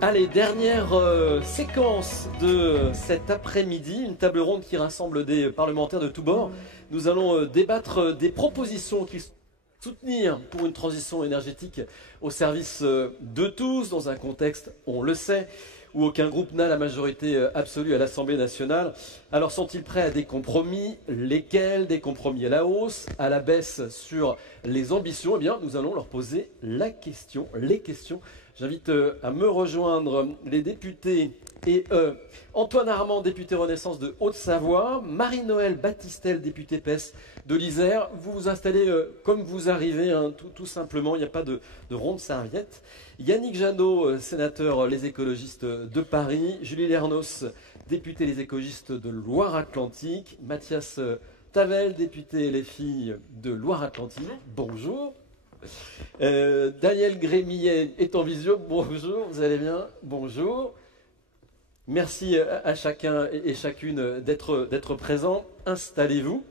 Allez, dernière séquence de cet après-midi, une table ronde qui rassemble des parlementaires de tous bords. Nous allons débattre des propositions qui soutenir pour une transition énergétique au service de tous, dans un contexte, on le sait, où aucun groupe n'a la majorité absolue à l'Assemblée nationale. Alors sont-ils prêts à des compromis? Lesquels? Des compromis à la hausse, à la baisse sur les ambitions? Eh bien, nous allons leur poser les questions. J'invite à me rejoindre les députés et Antoine Armand, député Renaissance de Haute-Savoie, Marie-Noëlle Battistel, députée PS de l'Isère. Vous vous installez comme vous arrivez, hein, tout simplement, il n'y a pas de ronde serviette. Yannick Jadot, sénateur Les Écologistes de Paris, Julie Lernos, députée Les Écologistes de Loire-Atlantique, Mathias Tavel, député Les Filles de Loire-Atlantique. Bonjour. Daniel Grémillet est en visio. Bonjour, vous allez bien? Bonjour. Merci à chacun et chacune d'être présent. Installez-vous.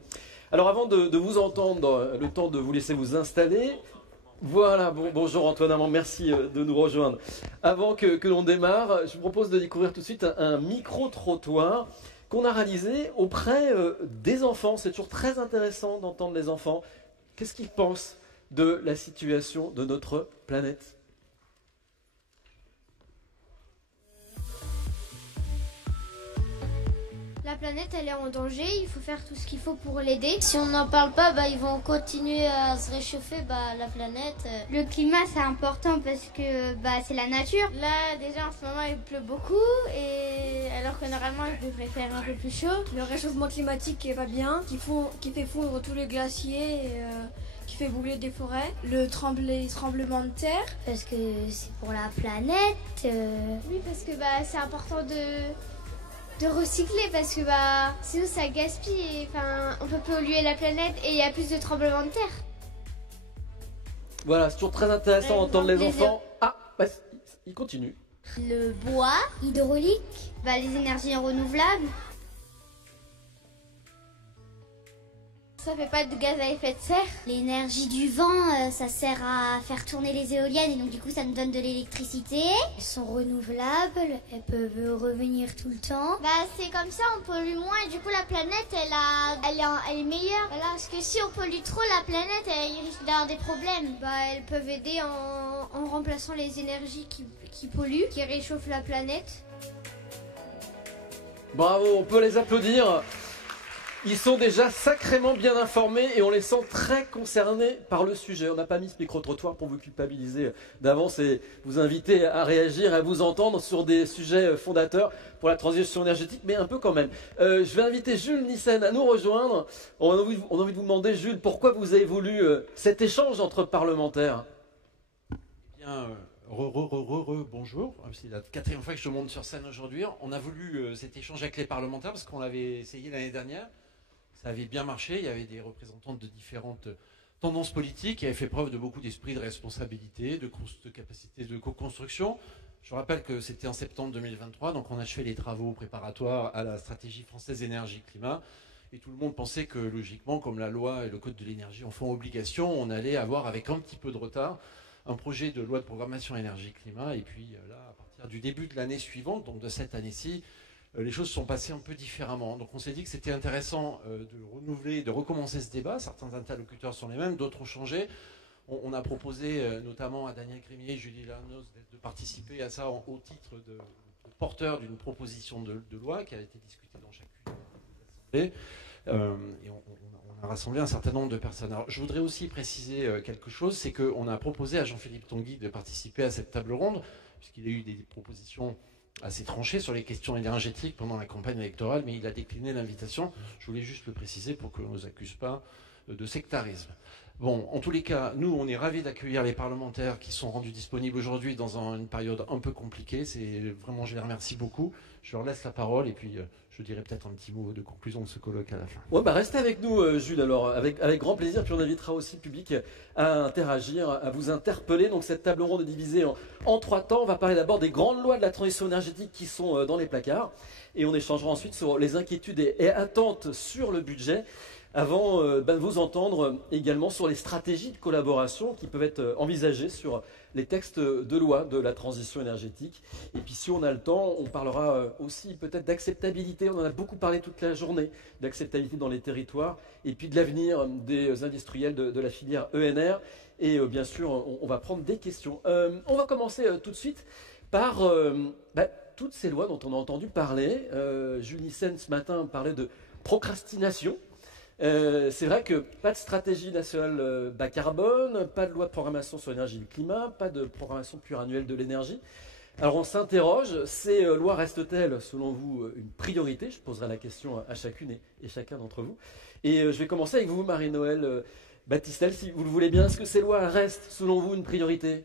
Alors avant de vous entendre, le temps de vous laisser vous installer. Voilà, bonjour Antoine Armand, merci de nous rejoindre. Avant que l'on démarre, je vous propose de découvrir tout de suite un micro-trottoir qu'on a réalisé auprès des enfants. C'est toujours très intéressant d'entendre les enfants. Qu'est-ce qu'ils pensent de la situation de notre planète? La planète, elle est en danger, il faut faire tout ce qu'il faut pour l'aider. Si on n'en parle pas, ils vont continuer à se réchauffer, la planète. Le climat, c'est important parce que c'est la nature. Là, déjà, en ce moment, il pleut beaucoup, et alors que normalement, il devrait faire un peu plus chaud. Le réchauffement climatique qui est pas bien, qui fait fondre tous les glaciers, qui fait brûler des forêts. Les tremblements de terre. Parce que c'est pour la planète. Oui, parce que c'est important de recycler, parce que sinon ça gaspille, et, on peut polluer la planète et il y a plus de tremblements de terre. Voilà, c'est toujours très intéressant d'entendre les enfants. Il continue. Le bois, hydraulique, les énergies renouvelables. Ça fait pas de gaz à effet de serre. L'énergie du vent, ça sert à faire tourner les éoliennes et donc du coup ça nous donne de l'électricité. Elles sont renouvelables, elles peuvent revenir tout le temps. C'est comme ça, on pollue moins et du coup la planète elle est meilleure. Voilà, parce que si on pollue trop, la planète elle risque d'avoir des problèmes. Elles peuvent aider en remplaçant les énergies qui polluent, qui réchauffent la planète. Bravo, on peut les applaudir. Ils sont déjà sacrément bien informés et on les sent très concernés par le sujet. On n'a pas mis ce micro-trottoir pour vous culpabiliser d'avance et vous inviter à réagir, à vous entendre sur des sujets fondateurs pour la transition énergétique, mais un peu quand même. Je vais inviter Jules Nissen à nous rejoindre. On a envie de vous demander, Jules, pourquoi vous avez voulu cet échange entre parlementaires? Eh bien, bonjour. C'est la 4e fois que je monte sur scène aujourd'hui. On a voulu cet échange avec les parlementaires parce qu'on l'avait essayé l'année dernière. Ça avait bien marché, il y avait des représentants de différentes tendances politiques qui avaient fait preuve de beaucoup d'esprit de responsabilité, de capacité de co-construction. Je vous rappelle que c'était en septembre 2023, donc on achevait les travaux préparatoires à la stratégie française énergie-climat. Et tout le monde pensait que logiquement, comme la loi et le code de l'énergie en font obligation, on allait avoir avec un petit peu de retard un projet de loi de programmation énergie-climat. Et puis là, à partir du début de l'année suivante, donc de cette année-ci, les choses sont passées un peu différemment. Donc on s'est dit que c'était intéressant de renouveler, de recommencer ce débat. Certains interlocuteurs sont les mêmes, d'autres ont changé. On a proposé notamment à Daniel Grémillet et Julie Lernos de participer à ça au titre de porteur d'une proposition de loi qui a été discutée dans chacune des assemblées. Et on a rassemblé un certain nombre de personnes. Alors, je voudrais aussi préciser quelque chose, c'est qu'on a proposé à Jean-Philippe Tanguy de participer à cette table ronde, puisqu'il a eu des propositions assez tranché sur les questions énergétiques pendant la campagne électorale, mais il a décliné l'invitation. Je voulais juste le préciser pour qu'on ne nous accuse pas de sectarisme. Bon, en tous les cas, nous, on est ravis d'accueillir les parlementaires qui sont rendus disponibles aujourd'hui dans une période un peu compliquée. Vraiment, je les remercie beaucoup. Je leur laisse la parole et puis je dirai peut-être un petit mot de conclusion de ce colloque à la fin. Ouais, restez avec nous, Jules, alors, avec grand plaisir. Puis on invitera aussi le public à interagir, à vous interpeller. Donc cette table ronde est divisée en 3 temps. On va parler d'abord des grandes lois de la transition énergétique qui sont dans les placards. Et on échangera ensuite sur les inquiétudes et attentes sur le budget. avant de vous entendre également sur les stratégies de collaboration qui peuvent être envisagées sur les textes de loi de la transition énergétique. Et puis si on a le temps, on parlera aussi peut-être d'acceptabilité, on en a beaucoup parlé toute la journée, d'acceptabilité dans les territoires, et puis de l'avenir des industriels de la filière ENR. Et bien sûr, on va prendre des questions. On va commencer tout de suite par toutes ces lois dont on a entendu parler. Julie Sen ce matin parlait de procrastination. C'est vrai que pas de stratégie nationale bas carbone, pas de loi de programmation sur l'énergie et le climat, pas de programmation pluriannuelle de l'énergie. Alors on s'interroge, ces lois restent-elles selon vous une priorité? Je poserai la question à chacune et chacun d'entre vous. Et je vais commencer avec vous, Marie-Noëlle Battistel, si vous le voulez bien. Est-ce que ces lois restent selon vous une priorité?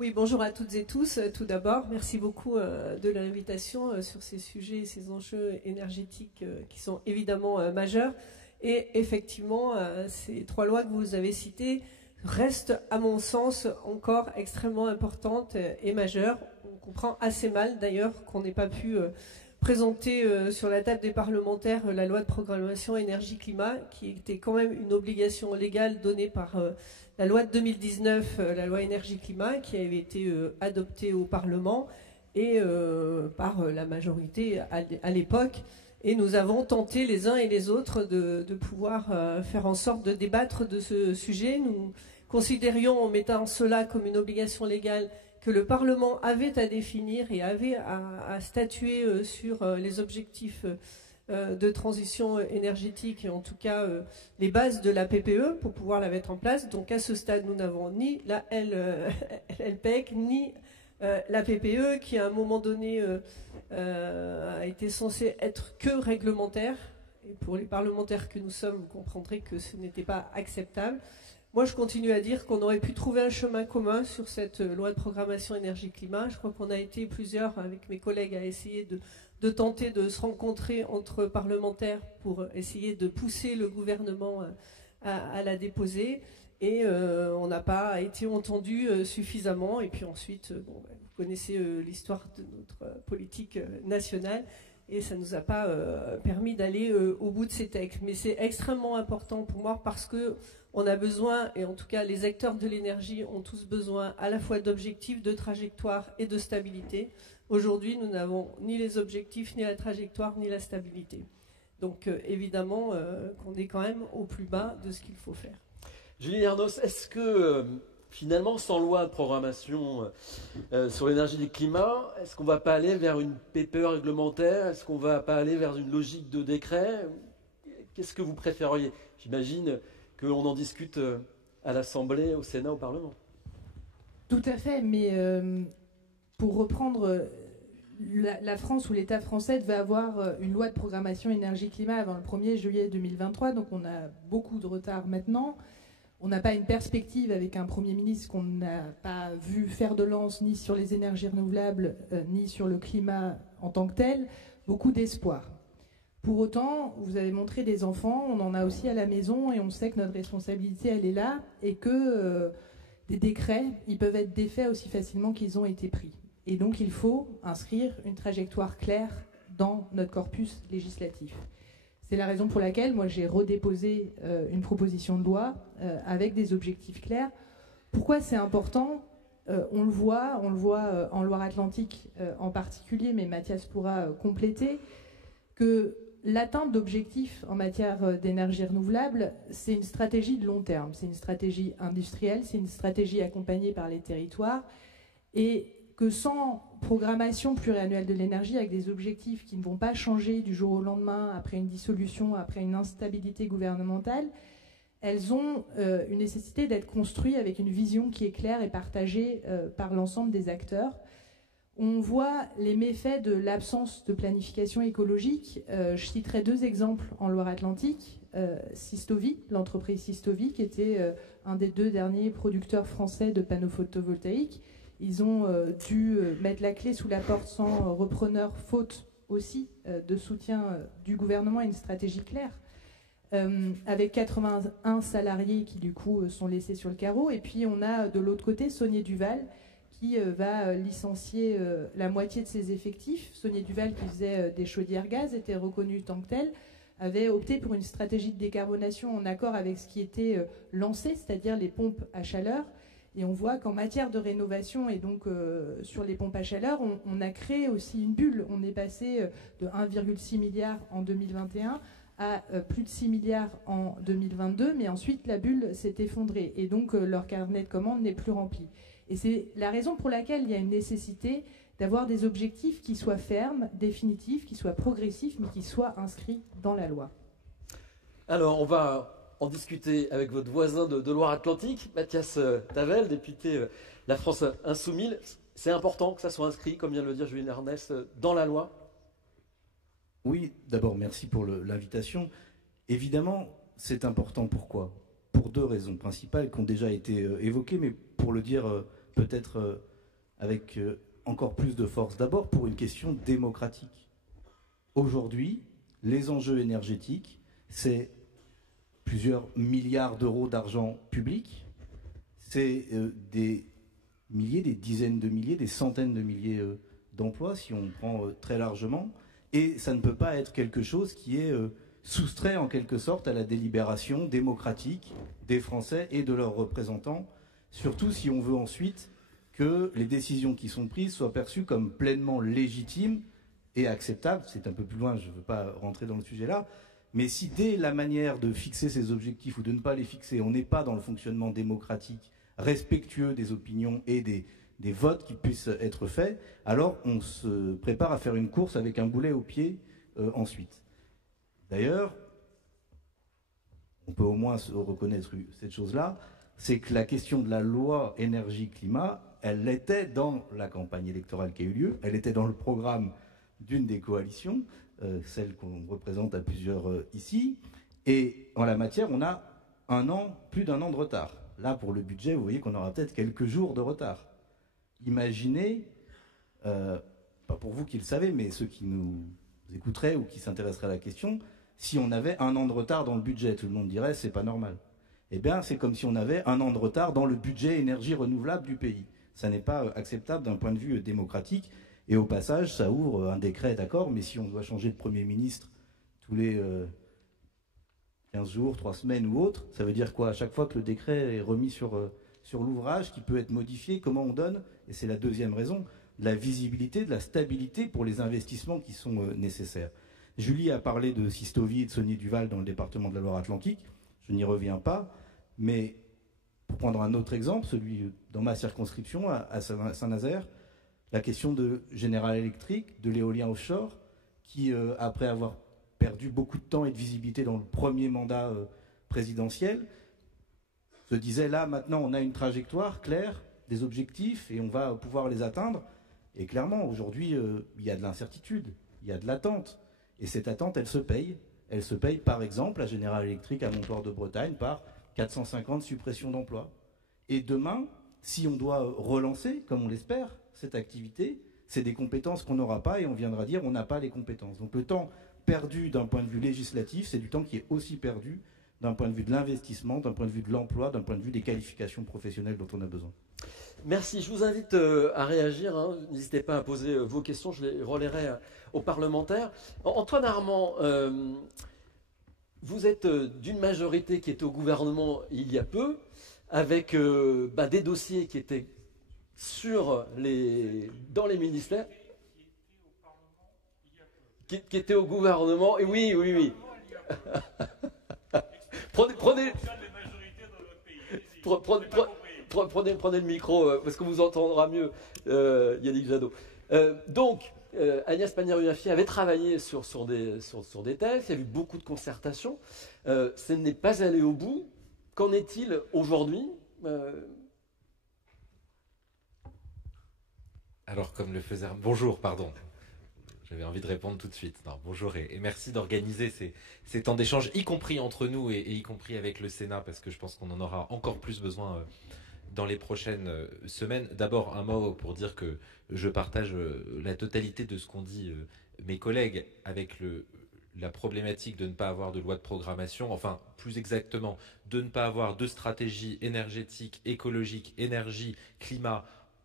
Oui, bonjour à toutes et tous. Tout d'abord, merci beaucoup de l'invitation sur ces sujets et ces enjeux énergétiques qui sont évidemment majeurs. Et effectivement, ces 3 lois que vous avez citées restent, à mon sens, encore extrêmement importantes et majeures. On comprend assez mal, d'ailleurs, qu'on n'ait pas pu présenter sur la table des parlementaires la loi de programmation énergie-climat, qui était quand même une obligation légale donnée par la loi de 2019, la loi énergie-climat, qui avait été adoptée au Parlement et par la majorité à l'époque. Et nous avons tenté les uns et les autres de pouvoir faire en sorte de débattre de ce sujet. Nous considérions, en mettant cela comme une obligation légale, que le Parlement avait à définir et avait à statuer sur les objectifs de transition énergétique et en tout cas les bases de la PPE pour pouvoir la mettre en place. Donc à ce stade, nous n'avons ni la LPEC ni la PPE qui à un moment donné a été censée être que réglementaire. Et pour les parlementaires que nous sommes, vous comprendrez que ce n'était pas acceptable. Moi, je continue à dire qu'on aurait pu trouver un chemin commun sur cette loi de programmation énergie-climat. Je crois qu'on a été plusieurs, avec mes collègues, à essayer de tenter de se rencontrer entre parlementaires pour essayer de pousser le gouvernement à la déposer. Et on n'a pas été entendu suffisamment. Et puis ensuite, vous connaissez l'histoire de notre politique nationale. Et ça ne nous a pas permis d'aller au bout de ces textes. Mais c'est extrêmement important pour moi parce que on a besoin, et en tout cas les acteurs de l'énergie ont tous besoin à la fois d'objectifs, de trajectoires et de stabilité. Aujourd'hui, nous n'avons ni les objectifs, ni la trajectoire, ni la stabilité. Donc évidemment qu'on est quand même au plus bas de ce qu'il faut faire. Julie Ernos, est-ce que finalement, sans loi de programmation sur l'énergie et le climat, est-ce qu'on ne va pas aller vers une PPE réglementaire? Est-ce qu'on ne va pas aller vers une logique de décret? Qu'est-ce que vous préféreriez? J'imagine qu'on en discute à l'Assemblée, au Sénat, au Parlement. Tout à fait, mais pour reprendre, la France ou l'État français devait avoir une loi de programmation énergie-climat avant le 1er juillet 2023, donc on a beaucoup de retard maintenant. On n'a pas une perspective avec un Premier ministre qu'on n'a pas vu faire de lance ni sur les énergies renouvelables, ni sur le climat en tant que tel. Beaucoup d'espoir. Pour autant, vous avez montré des enfants, on en a aussi à la maison et on sait que notre responsabilité, elle est là et que des décrets, ils peuvent être défaits aussi facilement qu'ils ont été pris. Et donc, il faut inscrire une trajectoire claire dans notre corpus législatif. C'est la raison pour laquelle, moi, j'ai redéposé une proposition de loi avec des objectifs clairs. Pourquoi c'est important ? On le voit en Loire-Atlantique en particulier, mais Mathias pourra compléter, que l'atteinte d'objectifs en matière d'énergie renouvelable, c'est une stratégie de long terme, c'est une stratégie industrielle, c'est une stratégie accompagnée par les territoires, et que sans programmation pluriannuelle de l'énergie avec des objectifs qui ne vont pas changer du jour au lendemain, après une dissolution, après une instabilité gouvernementale, elles ont une nécessité d'être construites avec une vision qui est claire et partagée par l'ensemble des acteurs. On voit les méfaits de l'absence de planification écologique. Je citerai 2 exemples en Loire-Atlantique. Systovi, l'entreprise Systovi, qui était un des 2 derniers producteurs français de panneaux photovoltaïques. Ils ont dû mettre la clé sous la porte sans repreneur, faute aussi de soutien du gouvernement et une stratégie claire. Avec 81 salariés qui du coup sont laissés sur le carreau. Et puis on a de l'autre côté Saulnier Duval qui va licencier la moitié de ses effectifs. Saulnier Duval qui faisait des chaudières gaz était reconnu tant que tel. avait opté pour une stratégie de décarbonation en accord avec ce qui était lancé, c'est-à-dire les pompes à chaleur. Et on voit qu'en matière de rénovation et donc sur les pompes à chaleur, on a créé aussi une bulle. On est passé de 1,6 milliard en 2021 à plus de 6 milliards en 2022, mais ensuite la bulle s'est effondrée et donc leur carnet de commandes n'est plus rempli. Et c'est la raison pour laquelle il y a une nécessité d'avoir des objectifs qui soient fermes, définitifs, qui soient progressifs, mais qui soient inscrits dans la loi. Alors, on va en discuter avec votre voisin de Loire-Atlantique, Mathias Tavel, député La France Insoumise. C'est important que ça soit inscrit, comme vient de le dire Julien Ernest, dans la loi? Oui, d'abord, merci pour l'invitation. Évidemment, c'est important. Pourquoi? Pour deux raisons principales qui ont déjà été évoquées, mais pour le dire peut-être avec encore plus de force. D'abord, pour une question démocratique. Aujourd'hui, les enjeux énergétiques, c'est plusieurs milliards d'euros d'argent public, c'est des milliers, des dizaines de milliers, des centaines de milliers d'emplois, si on prend très largement, et ça ne peut pas être quelque chose qui est soustrait en quelque sorte à la délibération démocratique des Français et de leurs représentants, surtout si on veut ensuite que les décisions qui sont prises soient perçues comme pleinement légitimes et acceptables. C'est un peu plus loin, je ne veux pas rentrer dans le sujet là, mais si dès la manière de fixer ces objectifs ou de ne pas les fixer, on n'est pas dans le fonctionnement démocratique, respectueux des opinions et des votes qui puissent être faits, alors on se prépare à faire une course avec un boulet au pied ensuite. D'ailleurs, on peut au moins se reconnaître cette chose-là, c'est que la question de la loi énergie-climat, elle était dans la campagne électorale qui a eu lieu, elle était dans le programme d'une des coalitions, celle qu'on représente à plusieurs ici, et en la matière, on a plus d'un an de retard. Là, pour le budget, vous voyez qu'on aura peut-être quelques jours de retard. Imaginez, pas pour vous qui le savez, mais ceux qui nous écouteraient ou qui s'intéresseraient à la question, si on avait un an de retard dans le budget, tout le monde dirait c'est pas normal. Eh bien, c'est comme si on avait un an de retard dans le budget énergie renouvelable du pays. Ça n'est pas acceptable d'un point de vue démocratique. Et au passage, ça ouvre un décret, d'accord, mais si on doit changer de Premier ministre tous les 15 jours, 3 semaines ou autre, ça veut dire quoi? À chaque fois que le décret est remis sur l'ouvrage, qui peut être modifié, comment on donne, et c'est la deuxième raison, de la visibilité, de la stabilité pour les investissements qui sont nécessaires. Julie a parlé de Sistovi et de Saulnier Duval dans le département de la Loire-Atlantique, je n'y reviens pas, mais pour prendre un autre exemple, celui dans ma circonscription, à Saint-Nazaire, la question de General Electric, de l'éolien offshore, qui, après avoir perdu beaucoup de temps et de visibilité dans le premier mandat présidentiel, se disait là, maintenant, on a une trajectoire claire, des objectifs, et on va pouvoir les atteindre. Et clairement, aujourd'hui, il y a de l'incertitude, il y a de l'attente. Et cette attente, elle se paye. Elle se paye, par exemple, à General Electric à Montport-de-Bretagne, par 450 suppressions d'emplois. Et demain, si on doit relancer, comme on l'espère, cette activité, c'est des compétences qu'on n'aura pas et on viendra dire on n'a pas les compétences. Donc le temps perdu d'un point de vue législatif, c'est du temps qui est aussi perdu d'un point de vue de l'investissement, d'un point de vue de l'emploi, d'un point de vue des qualifications professionnelles dont on a besoin. Merci, je vous invite à réagir, hein. N'hésitez pas à poser vos questions, je les relayerai aux parlementaires. Antoine Armand, vous êtes d'une majorité qui était au gouvernement il y a peu, avec des dossiers qui étaient dans les ministères, qui étaient au gouvernement, et oui. Prenez le micro, parce qu'on vous entendra mieux, Yannick Jadot. Donc, Agnès Pannier-Runacher avait travaillé sur des textes, il y a eu beaucoup de concertations, ça n'est pas allé au bout. Qu'en est-il aujourd'hui? Alors, comme le faisait... Bonjour, pardon. J'avais envie de répondre tout de suite. Non, bonjour et merci d'organiser ces temps d'échange, y compris entre nous et y compris avec le Sénat, parce que je pense qu'on en aura encore plus besoin dans les prochaines semaines. D'abord, un mot pour dire que je partage la totalité de ce qu'ont dit mes collègues avec la problématique de ne pas avoir de loi de programmation, enfin, plus exactement, de ne pas avoir de stratégie énergétique, écologique, énergie, climat,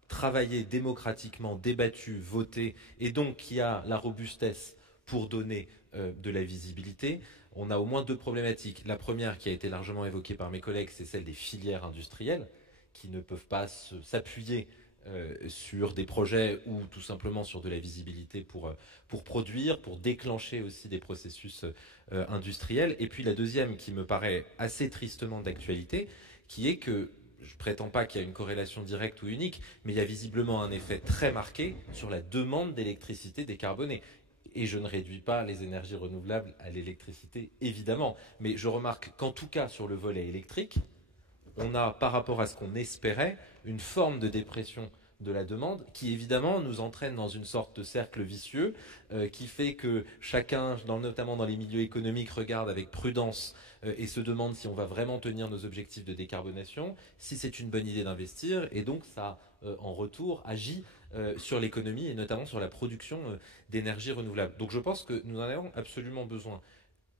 travaillée démocratiquement, débattue, votée, et donc qui a la robustesse pour donner de la visibilité. on a au moins deux problématiques. La première, qui a été largement évoquée par mes collègues, c'est celle des filières industrielles qui ne peuvent pas s'appuyer sur des projets ou tout simplement sur de la visibilité pour produire, pour déclencher aussi des processus industriels. Et puis la deuxième, qui me paraît assez tristement d'actualité, qui est que je prétends pas qu'il y a une corrélation directe ou unique, mais il y a visiblement un effet très marqué sur la demande d'électricité décarbonée. Et je ne réduis pas les énergies renouvelables à l'électricité, évidemment. Mais je remarque qu'en tout cas, sur le volet électrique, on a, par rapport à ce qu'on espérait, une forme de dépression de la demande qui, évidemment, nous entraîne dans une sorte de cercle vicieux qui fait que chacun, notamment dans les milieux économiques, regarde avec prudence et se demande si on va vraiment tenir nos objectifs de décarbonation, si c'est une bonne idée d'investir, et donc ça, en retour, agit sur l'économie et notamment sur la production d'énergie renouvelable. Donc je pense que nous en avons absolument besoin.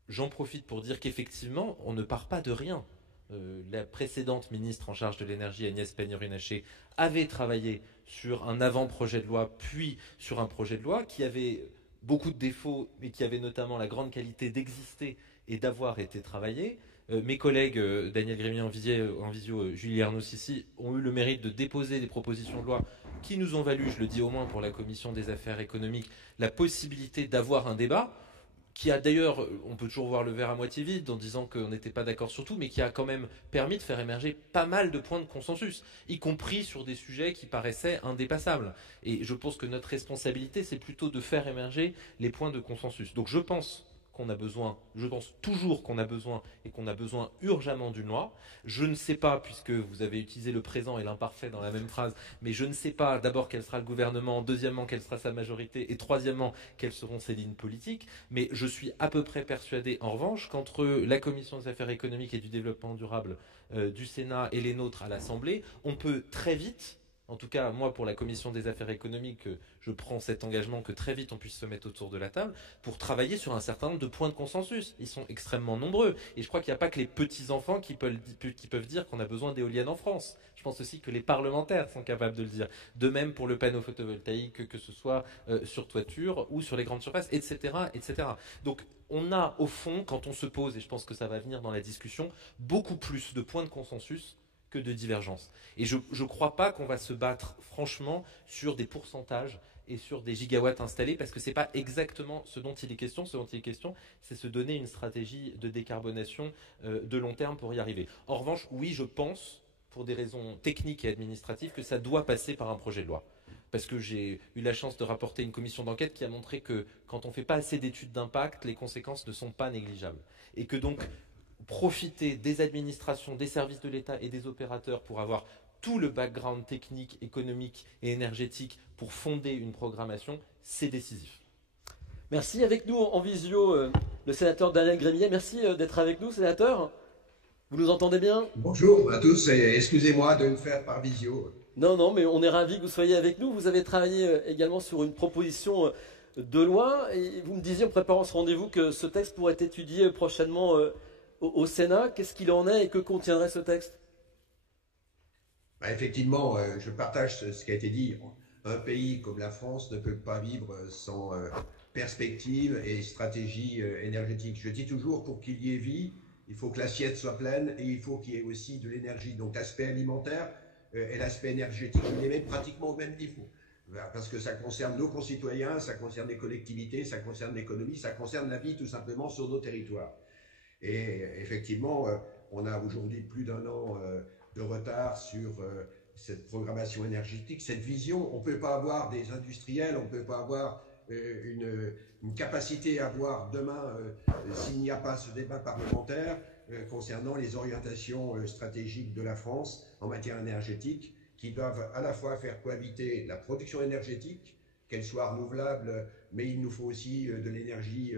J'en profite pour dire qu'effectivement, on ne part pas de rien. La précédente ministre en charge de l'énergie, Agnès Pannier-Runacher, avait travaillé sur un avant-projet de loi, puis sur un projet de loi qui avait beaucoup de défauts, mais qui avait notamment la grande qualité d'exister et d'avoir été travaillé. Mes collègues Daniel Grémier en visio, Julie Arnaud ici, ont eu le mérite de déposer des propositions de loi qui nous ont valu, je le dis au moins pour la Commission des affaires économiques, la possibilité d'avoir un débat, qui a d'ailleurs, on peut toujours voir le verre à moitié vide en disant qu'on n'était pas d'accord sur tout, mais qui a quand même permis de faire émerger pas mal de points de consensus, y compris sur des sujets qui paraissaient indépassables. Et je pense que notre responsabilité, c'est plutôt de faire émerger les points de consensus. Donc je pense toujours qu'on a besoin et qu'on a besoin urgemment d'une loi. Je ne sais pas, puisque vous avez utilisé le présent et l'imparfait dans la même phrase, mais je ne sais pas d'abord quel sera le gouvernement, deuxièmement quelle sera sa majorité et troisièmement quelles seront ses lignes politiques. Mais je suis à peu près persuadé en revanche qu'entre la Commission des affaires économiques et du développement durable du Sénat et les nôtres à l'Assemblée, on peut très vite, en tout cas, moi, pour la Commission des affaires économiques, je prends cet engagement que très vite on puisse se mettre autour de la table pour travailler sur un certain nombre de points de consensus. Ils sont extrêmement nombreux. Et je crois qu'il n'y a pas que les petits-enfants qui peuvent dire qu'on a besoin d'éoliennes en France. Je pense aussi que les parlementaires sont capables de le dire. De même pour le panneau photovoltaïque, que ce soit sur toiture ou sur les grandes surfaces, etc., etc. Donc, on a, au fond, quand on se pose, et je pense que ça va venir dans la discussion, beaucoup plus de points de consensus que de divergence. Et je ne crois pas qu'on va se battre franchement sur des pourcentages et sur des gigawatts installés, parce que ce n'est pas exactement ce dont il est question. Ce dont il est question, c'est se donner une stratégie de décarbonation de long terme pour y arriver. En revanche, oui, je pense, pour des raisons techniques et administratives, que ça doit passer par un projet de loi. Parce que j'ai eu la chance de rapporter une commission d'enquête qui a montré que quand on ne fait pas assez d'études d'impact, les conséquences ne sont pas négligeables. Et que donc, profiter des administrations, des services de l'État et des opérateurs pour avoir tout le background technique, économique et énergétique pour fonder une programmation, c'est décisif. Merci. Avec nous en visio, le sénateur Daniel Grémier. Merci d'être avec nous, sénateur. Vous nous entendez bien? Bonjour à tous et excusez-moi de le faire par visio. Non, mais on est ravis que vous soyez avec nous. Vous avez travaillé également sur une proposition de loi et vous me disiez en préparant ce rendez-vous que ce texte pourrait être étudié prochainement au Sénat. Qu'est-ce qu'il en est et que contiendrait ce texte? Effectivement, je partage ce qui a été dit. Un pays comme la France ne peut pas vivre sans perspective et stratégie énergétique. Je dis toujours, pour qu'il y ait vie, il faut que l'assiette soit pleine et il faut qu'il y ait aussi de l'énergie. Donc l'aspect alimentaire et l'aspect énergétique, il est même pratiquement au même niveau. Parce que ça concerne nos concitoyens, ça concerne les collectivités, ça concerne l'économie, ça concerne la vie tout simplement sur nos territoires. Et effectivement, on a aujourd'hui plus d'un an de retard sur cette programmation énergétique, cette vision. On ne peut pas avoir des industriels, on ne peut pas avoir une capacité à voir demain, s'il n'y a pas ce débat parlementaire concernant les orientations stratégiques de la France en matière énergétique, qui doivent à la fois faire cohabiter la production énergétique, qu'elle soit renouvelable, mais il nous faut aussi de l'énergie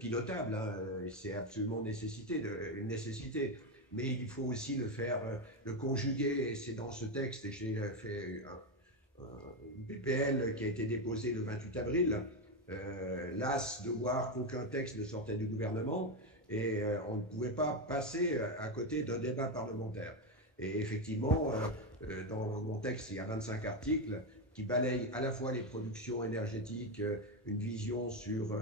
pilotable, hein, c'est absolument une nécessité. Mais il faut aussi le conjuguer, et c'est dans ce texte, et j'ai fait un PPL qui a été déposé le 28 avril, las de voir qu'aucun texte ne sortait du gouvernement, et on ne pouvait pas passer à côté d'un débat parlementaire. Et effectivement, dans mon texte, il y a 25 articles qui balayent à la fois les productions énergétiques, une vision sur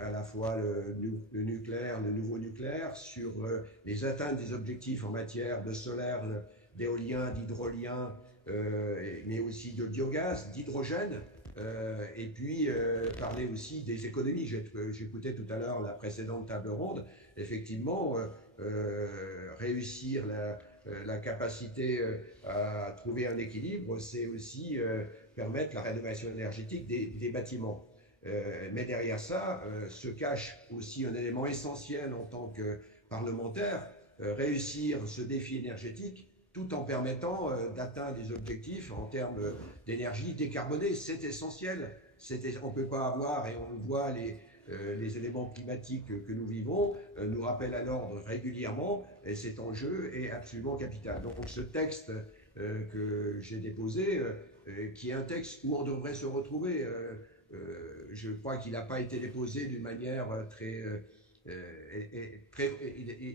à la fois le nucléaire, le nouveau nucléaire, sur les atteintes des objectifs en matière de solaire, d'éolien, d'hydrolien, mais aussi de biogaz, d'hydrogène, et puis parler aussi des économies. J'écoutais tout à l'heure la précédente table ronde. Effectivement, réussir la capacité à trouver un équilibre, c'est aussi permettre la rénovation énergétique des bâtiments. Mais derrière ça se cache aussi un élément essentiel en tant que parlementaire, réussir ce défi énergétique tout en permettant d'atteindre des objectifs en termes d'énergie décarbonée. C'est essentiel. On ne peut pas avoir, et on le voit, les éléments climatiques que nous vivons nous rappellent à l'ordre régulièrement, et cet enjeu est absolument capital. Donc ce texte que j'ai déposé, qui est un texte où on devrait se retrouver, je crois qu'il n'a pas été déposé d'une manière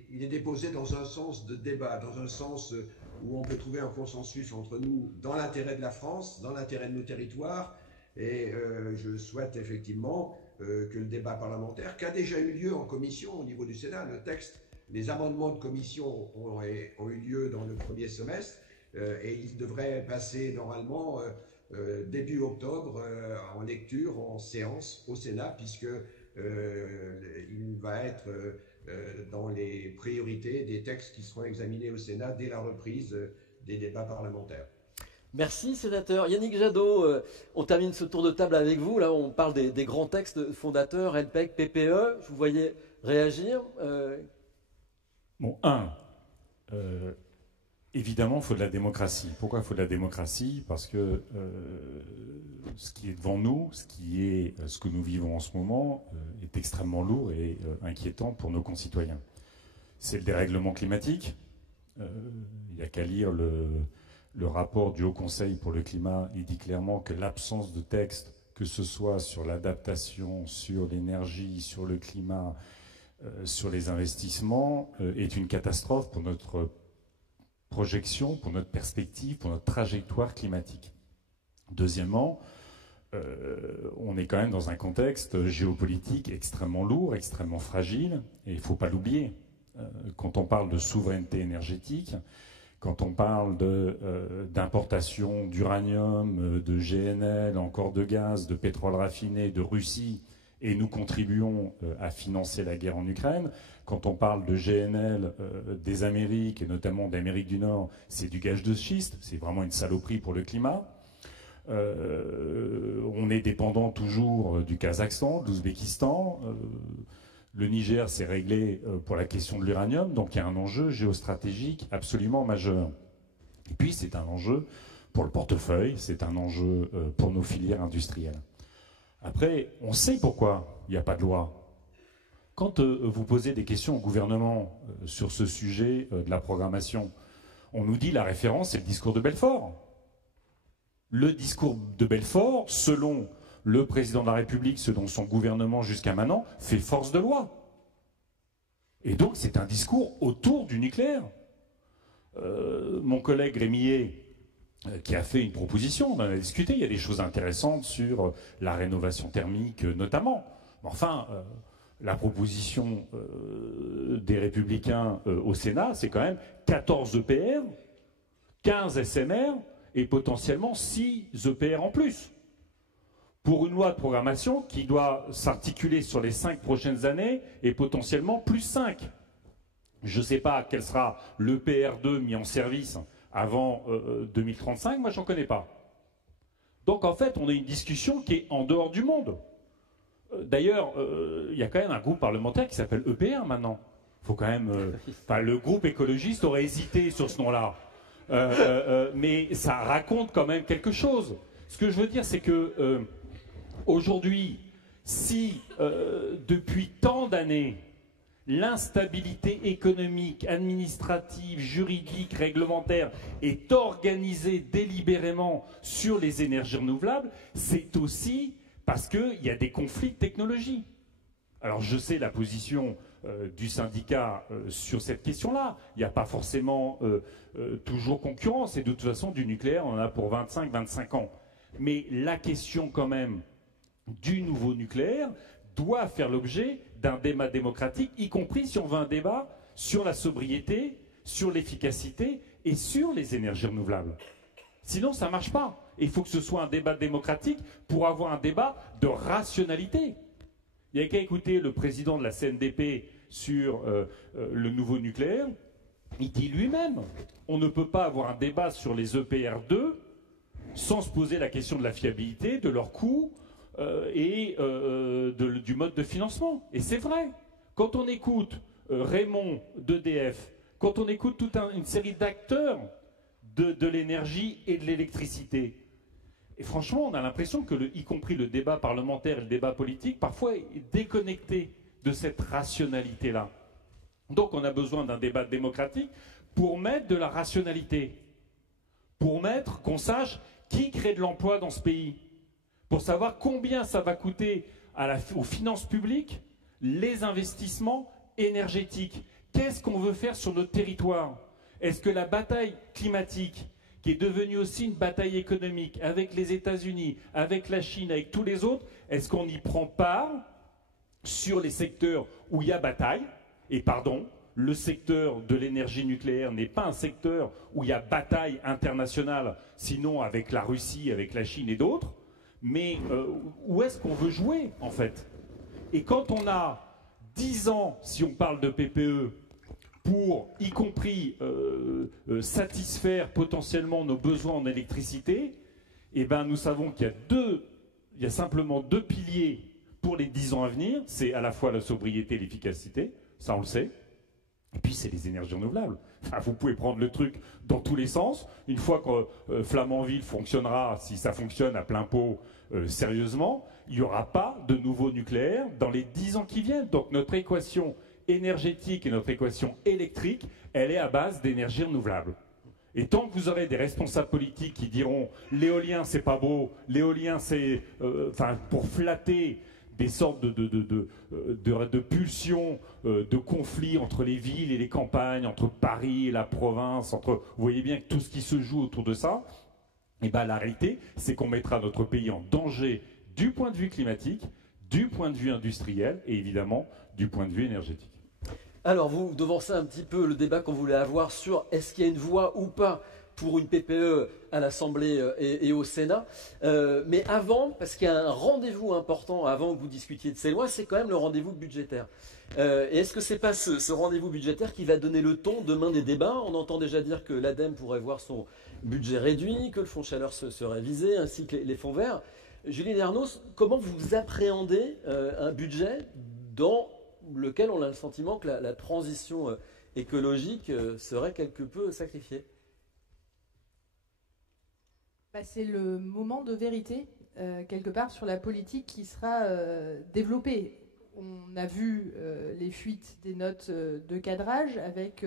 il est déposé dans un sens de débat, dans un sens où on peut trouver un consensus entre nous dans l'intérêt de la France, dans l'intérêt de nos territoires, et je souhaite effectivement que le débat parlementaire, qui a déjà eu lieu en commission au niveau du Sénat, le texte, les amendements de commission ont eu lieu dans le premier semestre, et il devrait passer normalement début octobre en lecture, en séance au Sénat, puisque il va être dans les priorités des textes qui seront examinés au Sénat dès la reprise des débats parlementaires. Merci, sénateur. Yannick Jadot, on termine ce tour de table avec vous. Là, on parle des grands textes fondateurs, LPEC, PPE. Je vous voyais réagir. Bon, évidemment, il faut de la démocratie. Pourquoi il faut de la démocratie? Parce que ce qui est devant nous, ce que nous vivons en ce moment, est extrêmement lourd et inquiétant pour nos concitoyens. C'est le dérèglement climatique. Il n'y a qu'à lire le rapport du Haut Conseil pour le climat. Il dit clairement que l'absence de texte, que ce soit sur l'adaptation, sur l'énergie, sur le climat, sur les investissements, est une catastrophe pour notre projection, pour notre perspective, pour notre trajectoire climatique. Deuxièmement, on est quand même dans un contexte géopolitique extrêmement lourd, extrêmement fragile, et il ne faut pas l'oublier. Quand on parle de souveraineté énergétique, quand on parle d'importation d'uranium, de GNL, encore de gaz, de pétrole raffiné, de Russie, et nous contribuons à financer la guerre en Ukraine. Quand on parle de GNL des Amériques, et notamment d'Amérique du Nord, c'est du gaz de schiste, c'est vraiment une saloperie pour le climat. On est dépendant toujours du Kazakhstan, de l'Ouzbékistan. Le Niger s'est réglé pour la question de l'uranium, donc il y a un enjeu géostratégique absolument majeur. Et puis c'est un enjeu pour le portefeuille, c'est un enjeu pour nos filières industrielles. Après, on sait pourquoi il n'y a pas de loi. Quand vous posez des questions au gouvernement sur ce sujet de la programmation, on nous dit la référence, c'est le discours de Belfort. Le discours de Belfort, selon le président de la République, selon son gouvernement jusqu'à maintenant, fait force de loi. Et donc c'est un discours autour du nucléaire. Mon collègue Rémillet, qui a fait une proposition, on en a discuté, il y a des choses intéressantes sur la rénovation thermique notamment. Enfin, la proposition des Républicains au Sénat, c'est quand même 14 EPR, 15 SMR et potentiellement 6 EPR en plus. Pour une loi de programmation qui doit s'articuler sur les 5 prochaines années et potentiellement plus 5. Je ne sais pas quel sera l'EPR2 mis en service avant 2035, moi j'en connais pas. Donc en fait, on a une discussion qui est en dehors du monde. D'ailleurs, il y a quand même un groupe parlementaire qui s'appelle EPR maintenant. Faut quand même, le groupe écologiste aurait hésité sur ce nom-là. Mais ça raconte quand même quelque chose. Ce que je veux dire, c'est que aujourd'hui, si depuis tant d'années, l'instabilité économique, administrative, juridique, réglementaire est organisée délibérément sur les énergies renouvelables, c'est aussi parce qu'il y a des conflits de technologie. Alors je sais la position du syndicat sur cette question-là. Il n'y a pas forcément toujours concurrence. Et de toute façon, du nucléaire, on en a pour 25 ans. Mais la question quand même du nouveau nucléaire, doit faire l'objet d'un débat démocratique, y compris si on veut un débat sur la sobriété, sur l'efficacité et sur les énergies renouvelables. Sinon, ça ne marche pas. Il faut que ce soit un débat démocratique pour avoir un débat de rationalité. Il n'y a qu'à écouter le président de la CNDP sur le nouveau nucléaire. Il dit lui-même, on ne peut pas avoir un débat sur les EPR2 sans se poser la question de la fiabilité, de leur coût et du mode de financement. Et c'est vrai. Quand on écoute Raymond d'EDF, quand on écoute toute une série d'acteurs de l'énergie et de l'électricité, et franchement, on a l'impression que, y compris le débat parlementaire et le débat politique, parfois est déconnecté de cette rationalité-là. Donc on a besoin d'un débat démocratique pour mettre de la rationalité, pour mettre qu'on sache qui crée de l'emploi dans ce pays, pour savoir combien ça va coûter aux finances publiques les investissements énergétiques. Qu'est-ce qu'on veut faire sur notre territoire? Est-ce que la bataille climatique, qui est devenue aussi une bataille économique avec les États-Unis, avec la Chine, avec tous les autres, est-ce qu'on y prend part sur les secteurs où il y a bataille? Et pardon, le secteur de l'énergie nucléaire n'est pas un secteur où il y a bataille internationale, sinon avec la Russie, avec la Chine et d'autres. Mais où est-ce qu'on veut jouer, en fait? Et quand on a 10 ans, si on parle de PPE, pour, y compris, satisfaire potentiellement nos besoins en électricité, eh ben, nous savons qu'il y a simplement 2 piliers pour les 10 ans à venir. C'est à la fois la sobriété et l'efficacité, ça on le sait. Et puis c'est les énergies renouvelables. Enfin, vous pouvez prendre le truc dans tous les sens. Une fois que Flamanville fonctionnera, si ça fonctionne à plein pot sérieusement, il n'y aura pas de nouveau nucléaire dans les 10 ans qui viennent. Donc notre équation énergétique et notre équation électrique, elle est à base d'énergie renouvelable. Et tant que vous aurez des responsables politiques qui diront l'éolien c'est pas beau, l'éolien c'est pour flatter des sortes de pulsions, de conflits entre les villes et les campagnes, entre Paris et la province, vous voyez bien que tout ce qui se joue autour de ça, et ben la réalité c'est qu'on mettra notre pays en danger du point de vue climatique, du point de vue industriel et évidemment du point de vue énergétique. Alors, vous devancez un petit peu le débat qu'on voulait avoir sur est-ce qu'il y a une voie ou pas pour une PPE à l'Assemblée et au Sénat. Mais avant, parce qu'il y a un rendez-vous important avant que vous discutiez de ces lois, c'est quand même le rendez-vous budgétaire. Et est-ce que c'est pas ce rendez-vous budgétaire qui va donner le ton demain des débats? On entend déjà dire que l'ADEME pourrait voir son budget réduit, que le fonds chaleur serait visé, ainsi que les fonds verts. Julie Lernos, comment vous appréhendez un budget dans lequel on a le sentiment que la transition écologique serait quelque peu sacrifiée? C'est le moment de vérité, quelque part, sur la politique qui sera développée. On a vu les fuites des notes de cadrage avec,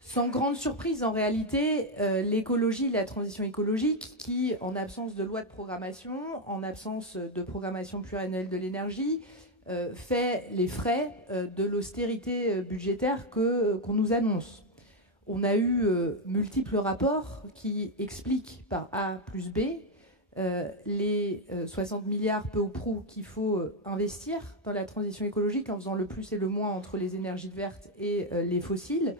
sans grande surprise en réalité, l'écologie, la transition écologique qui, en absence de loi de programmation, en absence de programmation pluriannuelle de l'énergie, fait les frais de l'austérité budgétaire qu'on nous annonce. On a eu multiples rapports qui expliquent par A plus B les 60 milliards peu ou prou qu'il faut investir dans la transition écologique en faisant le plus et le moins entre les énergies vertes et les fossiles.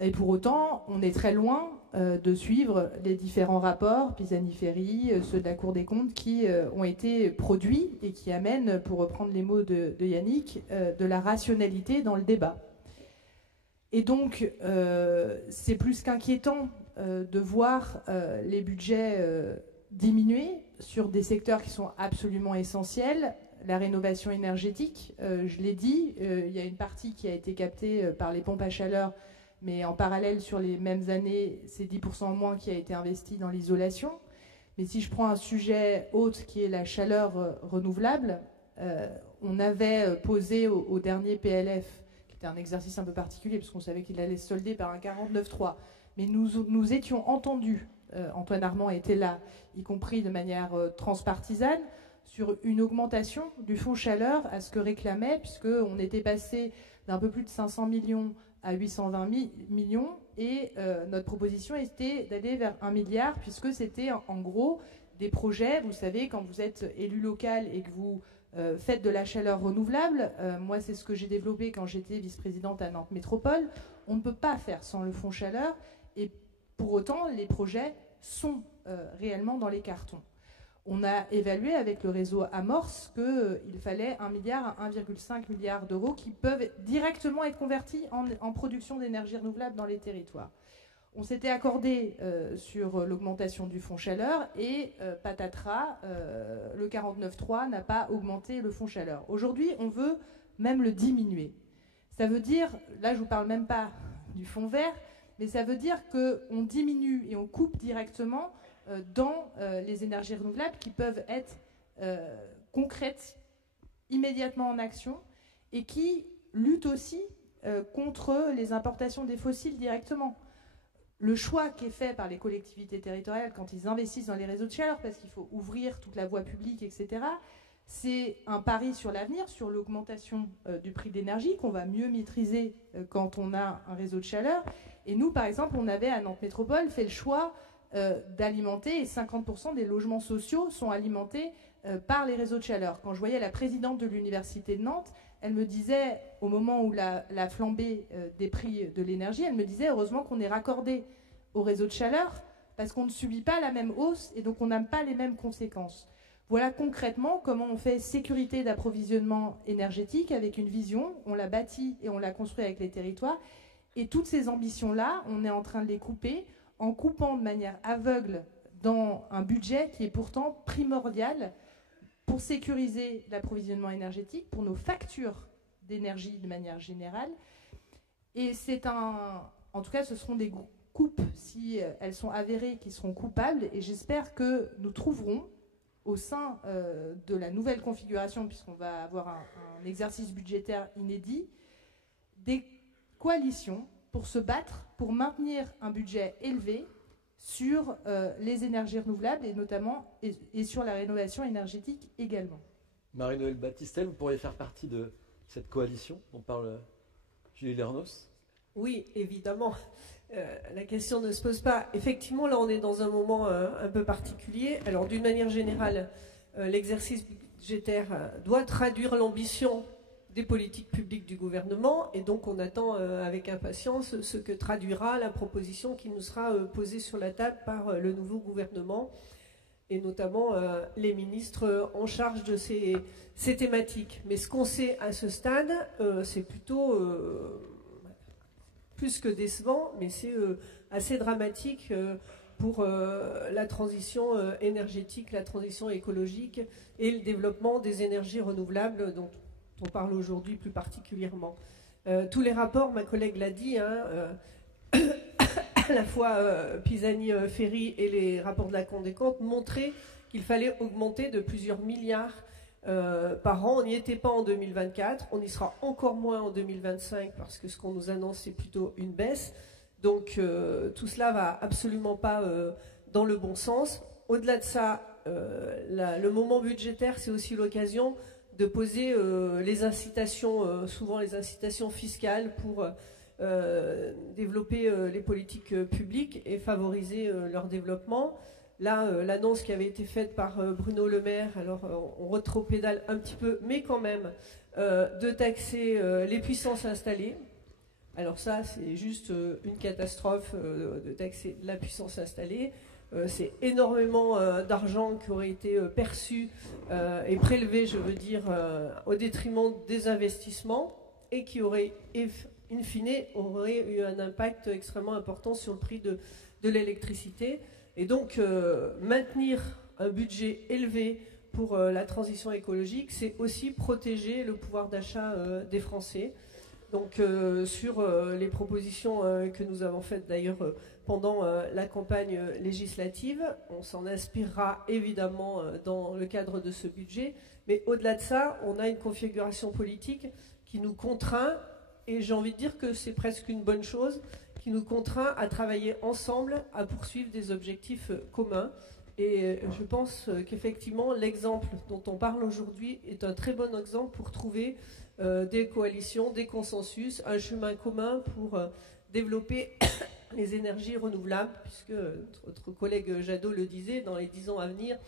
Et pour autant, on est très loin de suivre les différents rapports, Pisani-Ferry, ceux de la Cour des comptes, qui ont été produits et qui amènent, pour reprendre les mots de Yannick, de la rationalité dans le débat. Et donc, c'est plus qu'inquiétant de voir les budgets diminuer sur des secteurs qui sont absolument essentiels. La rénovation énergétique, je l'ai dit, il y a une partie qui a été captée par les pompes à chaleur, mais en parallèle, sur les mêmes années, c'est 10% en moins qui a été investi dans l'isolation. Mais si je prends un sujet autre qui est la chaleur renouvelable, on avait posé au dernier PLF, qui était un exercice un peu particulier, parce qu'on savait qu'il allait se solder par un 49.3, mais nous étions entendus, Antoine Armand était là, y compris de manière transpartisane, sur une augmentation du fonds chaleur à ce que réclamait, puisqu'on était passé d'un peu plus de 500 millions à 820 millions, et notre proposition était d'aller vers 1 milliard, puisque c'était en gros des projets, vous savez, quand vous êtes élu local et que vous faites de la chaleur renouvelable. Moi, c'est ce que j'ai développé quand j'étais vice-présidente à Nantes Métropole. On ne peut pas faire sans le fonds chaleur, et pour autant, les projets sont réellement dans les cartons. On a évalué avec le réseau Amorce qu'il fallait 1 milliard à 1,5 milliard d'euros qui peuvent directement être convertis en production d'énergie renouvelable dans les territoires. On s'était accordé sur l'augmentation du fonds chaleur et patatras, le 49.3 n'a pas augmenté le fonds chaleur. Aujourd'hui, on veut même le diminuer. Ça veut dire, là je ne vous parle même pas du fonds vert, mais ça veut dire qu'on diminue et on coupe directement dans les énergies renouvelables qui peuvent être concrètes, immédiatement en action, et qui luttent aussi contre les importations des fossiles directement. Le choix qui est fait par les collectivités territoriales quand ils investissent dans les réseaux de chaleur, parce qu'il faut ouvrir toute la voie publique, etc., c'est un pari sur l'avenir, sur l'augmentation du prix de l'énergie, qu'on va mieux maîtriser quand on a un réseau de chaleur. Et nous, par exemple, on avait à Nantes Métropole fait le choix d'alimenter, et 50% des logements sociaux sont alimentés par les réseaux de chaleur. Quand je voyais la présidente de l'université de Nantes, elle me disait, au moment où la flambée des prix de l'énergie, elle me disait heureusement qu'on est raccordé au réseau de chaleur, parce qu'on ne subit pas la même hausse et donc on n'a pas les mêmes conséquences. Voilà concrètement comment on fait sécurité d'approvisionnement énergétique avec une vision, on l'a bâtie et on l'a construit avec les territoires, et toutes ces ambitions-là, on est en train de les couper en coupant de manière aveugle dans un budget qui est pourtant primordial pour sécuriser l'approvisionnement énergétique, pour nos factures d'énergie de manière générale. Et en tout cas, ce seront des coupes, si elles sont avérées, qui seront coupables, et j'espère que nous trouverons, au sein de la nouvelle configuration, puisqu'on va avoir un exercice budgétaire inédit, des coalitions pour se battre, pour maintenir un budget élevé sur les énergies renouvelables et notamment et sur la rénovation énergétique également. Marie-Noëlle Battistel, vous pourriez faire partie de cette coalition dont parle Julie Lernos? Oui, évidemment. La question ne se pose pas. Effectivement, là, on est dans un moment un peu particulier. Alors, d'une manière générale, l'exercice budgétaire doit traduire l'ambition des politiques publiques du gouvernement, et donc on attend avec impatience ce que traduira la proposition qui nous sera posée sur la table par le nouveau gouvernement, et notamment les ministres en charge de ces thématiques. Mais ce qu'on sait à ce stade, c'est plutôt plus que décevant, mais c'est assez dramatique pour la transition énergétique, la transition écologique et le développement des énergies renouvelables dont on parle aujourd'hui plus particulièrement. Tous les rapports, ma collègue l'a dit, à la fois Pisani-Ferry et les rapports de la Cour des comptes, montraient qu'il fallait augmenter de plusieurs milliards par an. On n'y était pas en 2024, on y sera encore moins en 2025 parce que ce qu'on nous annonce, c'est plutôt une baisse. Donc tout cela va absolument pas dans le bon sens. Au-delà de ça, le moment budgétaire, c'est aussi l'occasion de poser les incitations, souvent les incitations fiscales pour développer les politiques publiques et favoriser leur développement. Là, l'annonce qui avait été faite par Bruno Le Maire, alors on rétropédale un petit peu, mais quand même, de taxer les puissances installées. Alors ça, c'est juste une catastrophe de taxer la puissance installée. C'est énormément d'argent qui aurait été perçu et prélevé, je veux dire, au détriment des investissements et qui aurait, in fine, aurait eu un impact extrêmement important sur le prix de l'électricité. Et donc, maintenir un budget élevé pour la transition écologique, c'est aussi protéger le pouvoir d'achat des Français. Donc, sur les propositions que nous avons faites d'ailleurs pendant la campagne législative, on s'en inspirera évidemment dans le cadre de ce budget. Mais au-delà de ça, on a une configuration politique qui nous contraint, et j'ai envie de dire que c'est presque une bonne chose, qui nous contraint à travailler ensemble, à poursuivre des objectifs communs. Et je pense qu'effectivement, l'exemple dont on parle aujourd'hui est un très bon exemple pour trouver des coalitions, des consensus, un chemin commun pour développer les énergies renouvelables, puisque notre collègue Jadot le disait, dans les 10 ans à venir,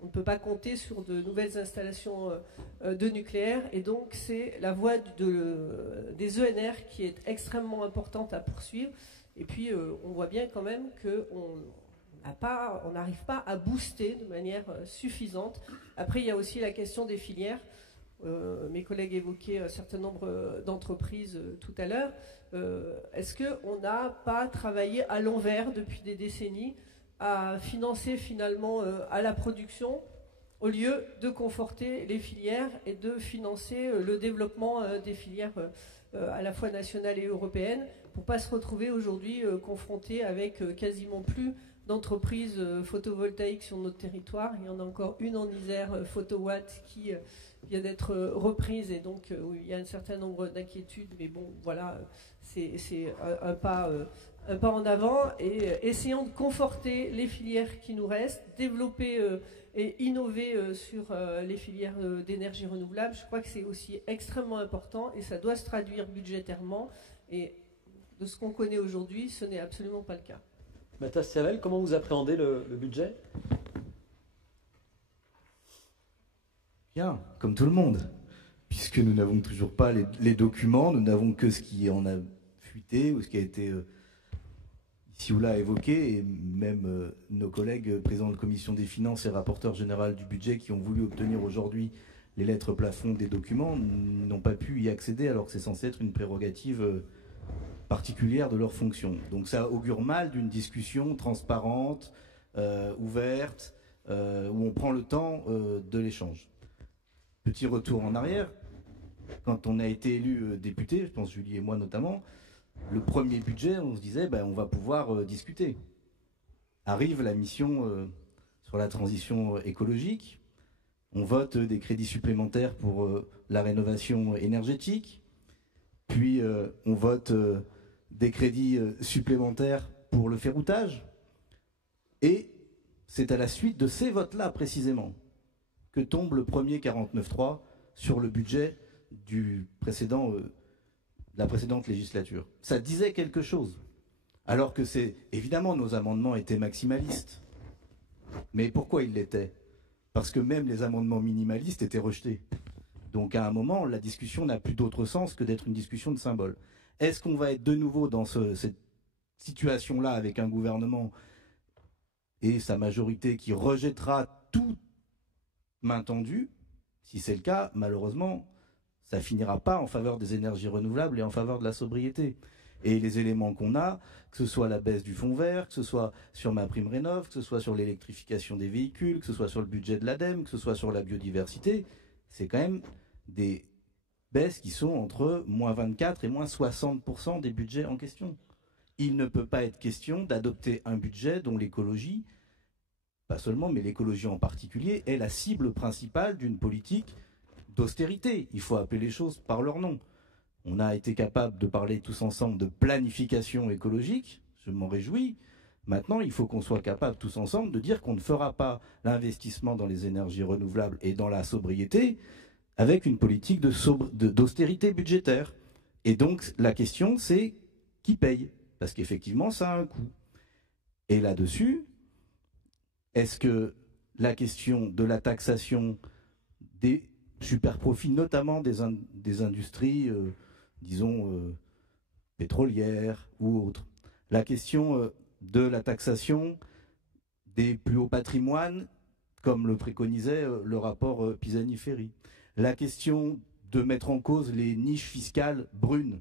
On ne peut pas compter sur de nouvelles installations de nucléaire, et donc c'est la voie des ENR qui est extrêmement importante à poursuivre. Et puis on voit bien quand même qu'on n'arrive pas à booster de manière suffisante. Après, il y a aussi la question des filières. Mes collègues évoquaient un certain nombre d'entreprises tout à l'heure. Est-ce qu'on n'a pas travaillé à l'envers depuis des décennies à financer finalement à la production au lieu de conforter les filières et de financer le développement des filières à la fois nationales et européennes pour ne pas se retrouver aujourd'hui confrontés avec quasiment plus d'entreprises photovoltaïques sur notre territoire. Il y en a encore une en Isère, Photowatt, qui vient d'être reprise, et donc il y a un certain nombre d'inquiétudes, mais bon, voilà, c'est un pas en avant, et essayons de conforter les filières qui nous restent, développer et innover sur les filières d'énergie renouvelable. Je crois que c'est aussi extrêmement important, et ça doit se traduire budgétairement, et de ce qu'on connaît aujourd'hui, ce n'est absolument pas le cas. Mathias Siavel, comment vous appréhendez le budget ? Bien, comme tout le monde, puisque nous n'avons toujours pas les documents, nous n'avons que ce qui en a fuité ou ce qui a été ici ou là évoqué, et même nos collègues présidents de commission des finances et rapporteurs généraux du budget qui ont voulu obtenir aujourd'hui les lettres plafond des documents n'ont pas pu y accéder, alors que c'est censé être une prérogative particulière de leur fonction. Donc ça augure mal d'une discussion transparente, ouverte, où on prend le temps de l'échange. Petit retour en arrière, quand on a été élu député, je pense Julie et moi notamment, le premier budget, on se disait on va pouvoir discuter. Arrive la mission sur la transition écologique, on vote des crédits supplémentaires pour la rénovation énergétique, puis on vote des crédits supplémentaires pour le ferroutage, et c'est à la suite de ces votes-là précisément que tombe le premier 49.3 sur le budget de la précédente législature. Ça disait quelque chose, alors que évidemment nos amendements étaient maximalistes. Mais pourquoi ils l'étaient ? Parce que même les amendements minimalistes étaient rejetés. Donc à un moment, la discussion n'a plus d'autre sens que d'être une discussion de symbole. Est-ce qu'on va être de nouveau dans cette situation-là avec un gouvernement et sa majorité qui rejettera tout main tendue? Si c'est le cas, malheureusement, ça finira pas en faveur des énergies renouvelables et en faveur de la sobriété. Et les éléments qu'on a, que ce soit la baisse du fonds vert, que ce soit sur MaPrimeRénov', que ce soit sur l'électrification des véhicules, que ce soit sur le budget de l'ADEME, que ce soit sur la biodiversité, c'est quand même des baisses qui sont entre moins 24 et moins 60% des budgets en question. Il ne peut pas être question d'adopter un budget dont l'écologie, pas seulement, mais l'écologie en particulier, est la cible principale d'une politique d'austérité. Il faut appeler les choses par leur nom. On a été capable de parler tous ensemble de planification écologique, je m'en réjouis. Maintenant, il faut qu'on soit capable tous ensemble de dire qu'on ne fera pas l'investissement dans les énergies renouvelables et dans la sobriété avec une politique d'austérité budgétaire. Et donc, la question, c'est qui paye ? Parce qu'effectivement, ça a un coût. Et là-dessus, est-ce que la question de la taxation des superprofits, notamment des industries, pétrolières ou autres, la question de la taxation des plus hauts patrimoines, comme le préconisait le rapport Pisani-Ferry, la question de mettre en cause les niches fiscales brunes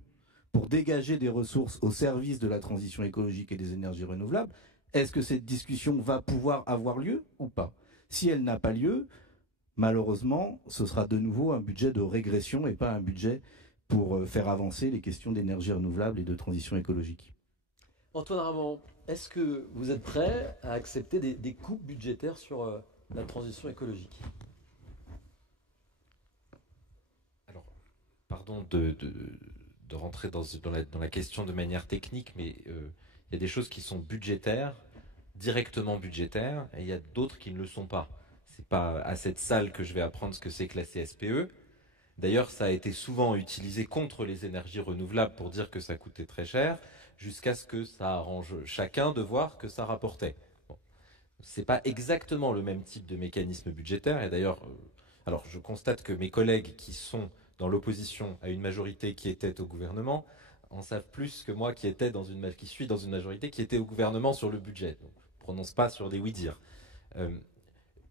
pour dégager des ressources au service de la transition écologique et des énergies renouvelables, est-ce que cette discussion va pouvoir avoir lieu ou pas ? Si elle n'a pas lieu, malheureusement, ce sera de nouveau un budget de régression et pas un budget pour faire avancer les questions d'énergie renouvelable et de transition écologique. Antoine Ramon, est-ce que vous êtes prêt à accepter des coupes budgétaires sur la transition écologique ? Alors, pardon de rentrer dans la question de manière technique, mais il y a des choses qui sont budgétaires, directement budgétaires, et il y a d'autres qui ne le sont pas. C'est pas à cette salle que je vais apprendre ce que c'est que la CSPE. D'ailleurs, ça a été souvent utilisé contre les énergies renouvelables pour dire que ça coûtait très cher, jusqu'à ce que ça arrange chacun de voir que ça rapportait. Bon. C'est pas exactement le même type de mécanisme budgétaire. Et d'ailleurs, alors je constate que mes collègues qui sont dans l'opposition à une majorité qui était au gouvernement en savent plus que moi qui suis dans une majorité qui était au gouvernement sur le budget. Donc, je ne prononce pas sur des oui-dire.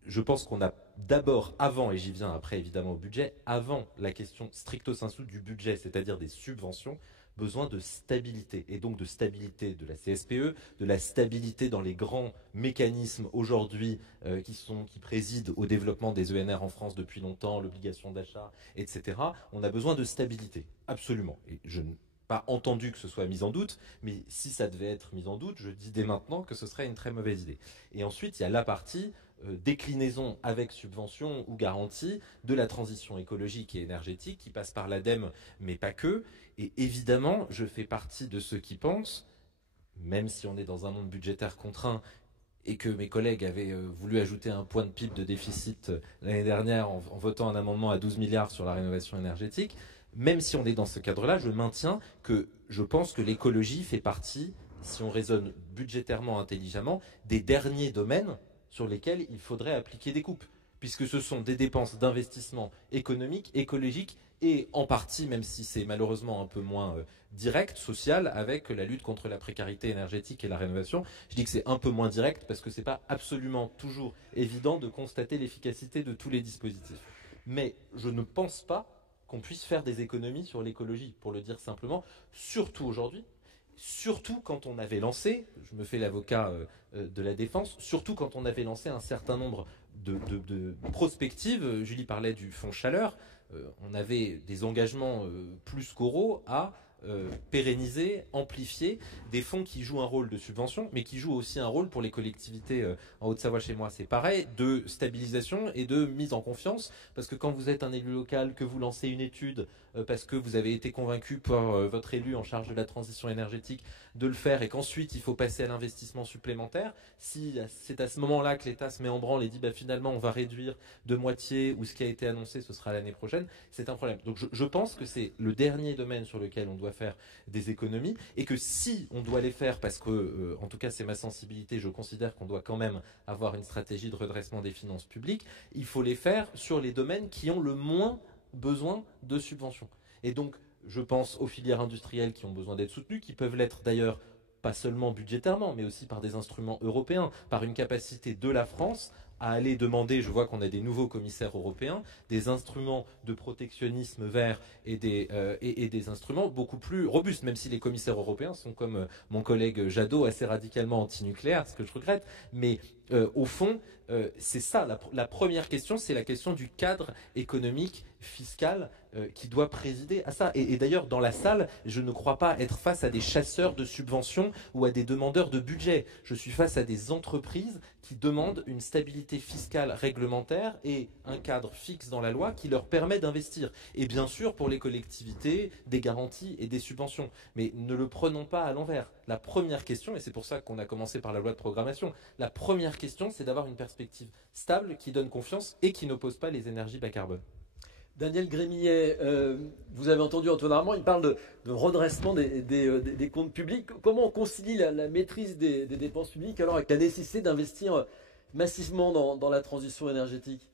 Je pense qu'on a d'abord, avant, et j'y viens après évidemment au budget, avant la question stricto sensu du budget, c'est-à-dire des subventions, besoin de stabilité, et donc de stabilité de la CSPE, de la stabilité dans les grands mécanismes aujourd'hui qui président au développement des ENR en France depuis longtemps, l'obligation d'achat, etc. On a besoin de stabilité, absolument. Et je n'ai pas entendu que ce soit mis en doute, mais si ça devait être mis en doute, je dis dès maintenant que ce serait une très mauvaise idée. Et ensuite, il y a la partie déclinaison avec subvention ou garantie de la transition écologique et énergétique qui passe par l'ADEME, mais pas que. Et évidemment, je fais partie de ceux qui pensent, même si on est dans un monde budgétaire contraint et que mes collègues avaient voulu ajouter un point de PIB de déficit l'année dernière en votant un amendement à 12 milliards sur la rénovation énergétique, même si on est dans ce cadre-là, je maintiens que je pense que l'écologie fait partie, si on raisonne budgétairement intelligemment, des derniers domaines sur lesquels il faudrait appliquer des coupes, puisque ce sont des dépenses d'investissement économique, écologique, et en partie, même si c'est malheureusement un peu moins direct, social, avec la lutte contre la précarité énergétique et la rénovation. Je dis que c'est un peu moins direct parce que c'est pas absolument toujours évident de constater l'efficacité de tous les dispositifs. Mais je ne pense pas qu'on puisse faire des économies sur l'écologie, pour le dire simplement, surtout aujourd'hui. Surtout quand on avait lancé, je me fais l'avocat de la défense, surtout quand on avait lancé un certain nombre de prospectives. Julie parlait du fonds chaleur. On avait des engagements plus qu'oraux à pérenniser, amplifier des fonds qui jouent un rôle de subvention, mais qui jouent aussi un rôle pour les collectivités. En Haute-Savoie, chez moi, c'est pareil, de stabilisation et de mise en confiance, parce que quand vous êtes un élu local, que vous lancez une étude, parce que vous avez été convaincu par votre élu en charge de la transition énergétique de le faire, et qu'ensuite il faut passer à l'investissement supplémentaire, si c'est à ce moment-là que l'État se met en branle et dit finalement on va réduire de moitié, ou ce qui a été annoncé ce sera l'année prochaine, c'est un problème. Donc je pense que c'est le dernier domaine sur lequel on doit faire des économies, et que si on doit les faire, parce que en tout cas c'est ma sensibilité, je considère qu'on doit quand même avoir une stratégie de redressement des finances publiques, il faut les faire sur les domaines qui ont le moins besoin de subventions. Et donc je pense aux filières industrielles qui ont besoin d'être soutenues, qui peuvent l'être d'ailleurs pas seulement budgétairement, mais aussi par des instruments européens, par une capacité de la France à aller demander, je vois qu'on a des nouveaux commissaires européens, des instruments de protectionnisme vert et des instruments beaucoup plus robustes, même si les commissaires européens sont, comme mon collègue Jadot, assez radicalement anti-nucléaire, ce que je regrette. Mais au fond, c'est ça, la première question, c'est la question du cadre économique, fiscal, qui doit présider à ça. Et d'ailleurs, dans la salle, je ne crois pas être face à des chasseurs de subventions ou à des demandeurs de budget. Je suis face à des entreprises qui demandent une stabilité fiscale réglementaire et un cadre fixe dans la loi qui leur permet d'investir. Et bien sûr, pour les collectivités, des garanties et des subventions. Mais ne le prenons pas à l'envers. La première question, et c'est pour ça qu'on a commencé par la loi de programmation, la première question, c'est d'avoir une perspective stable qui donne confiance et qui n'oppose pas les énergies bas carbone. Daniel Grémillet, vous avez entendu Antoine Armand, il parle de redressement des comptes publics. Comment on concilie la maîtrise des dépenses publiques alors avec la nécessité d'investir massivement dans la transition énergétique?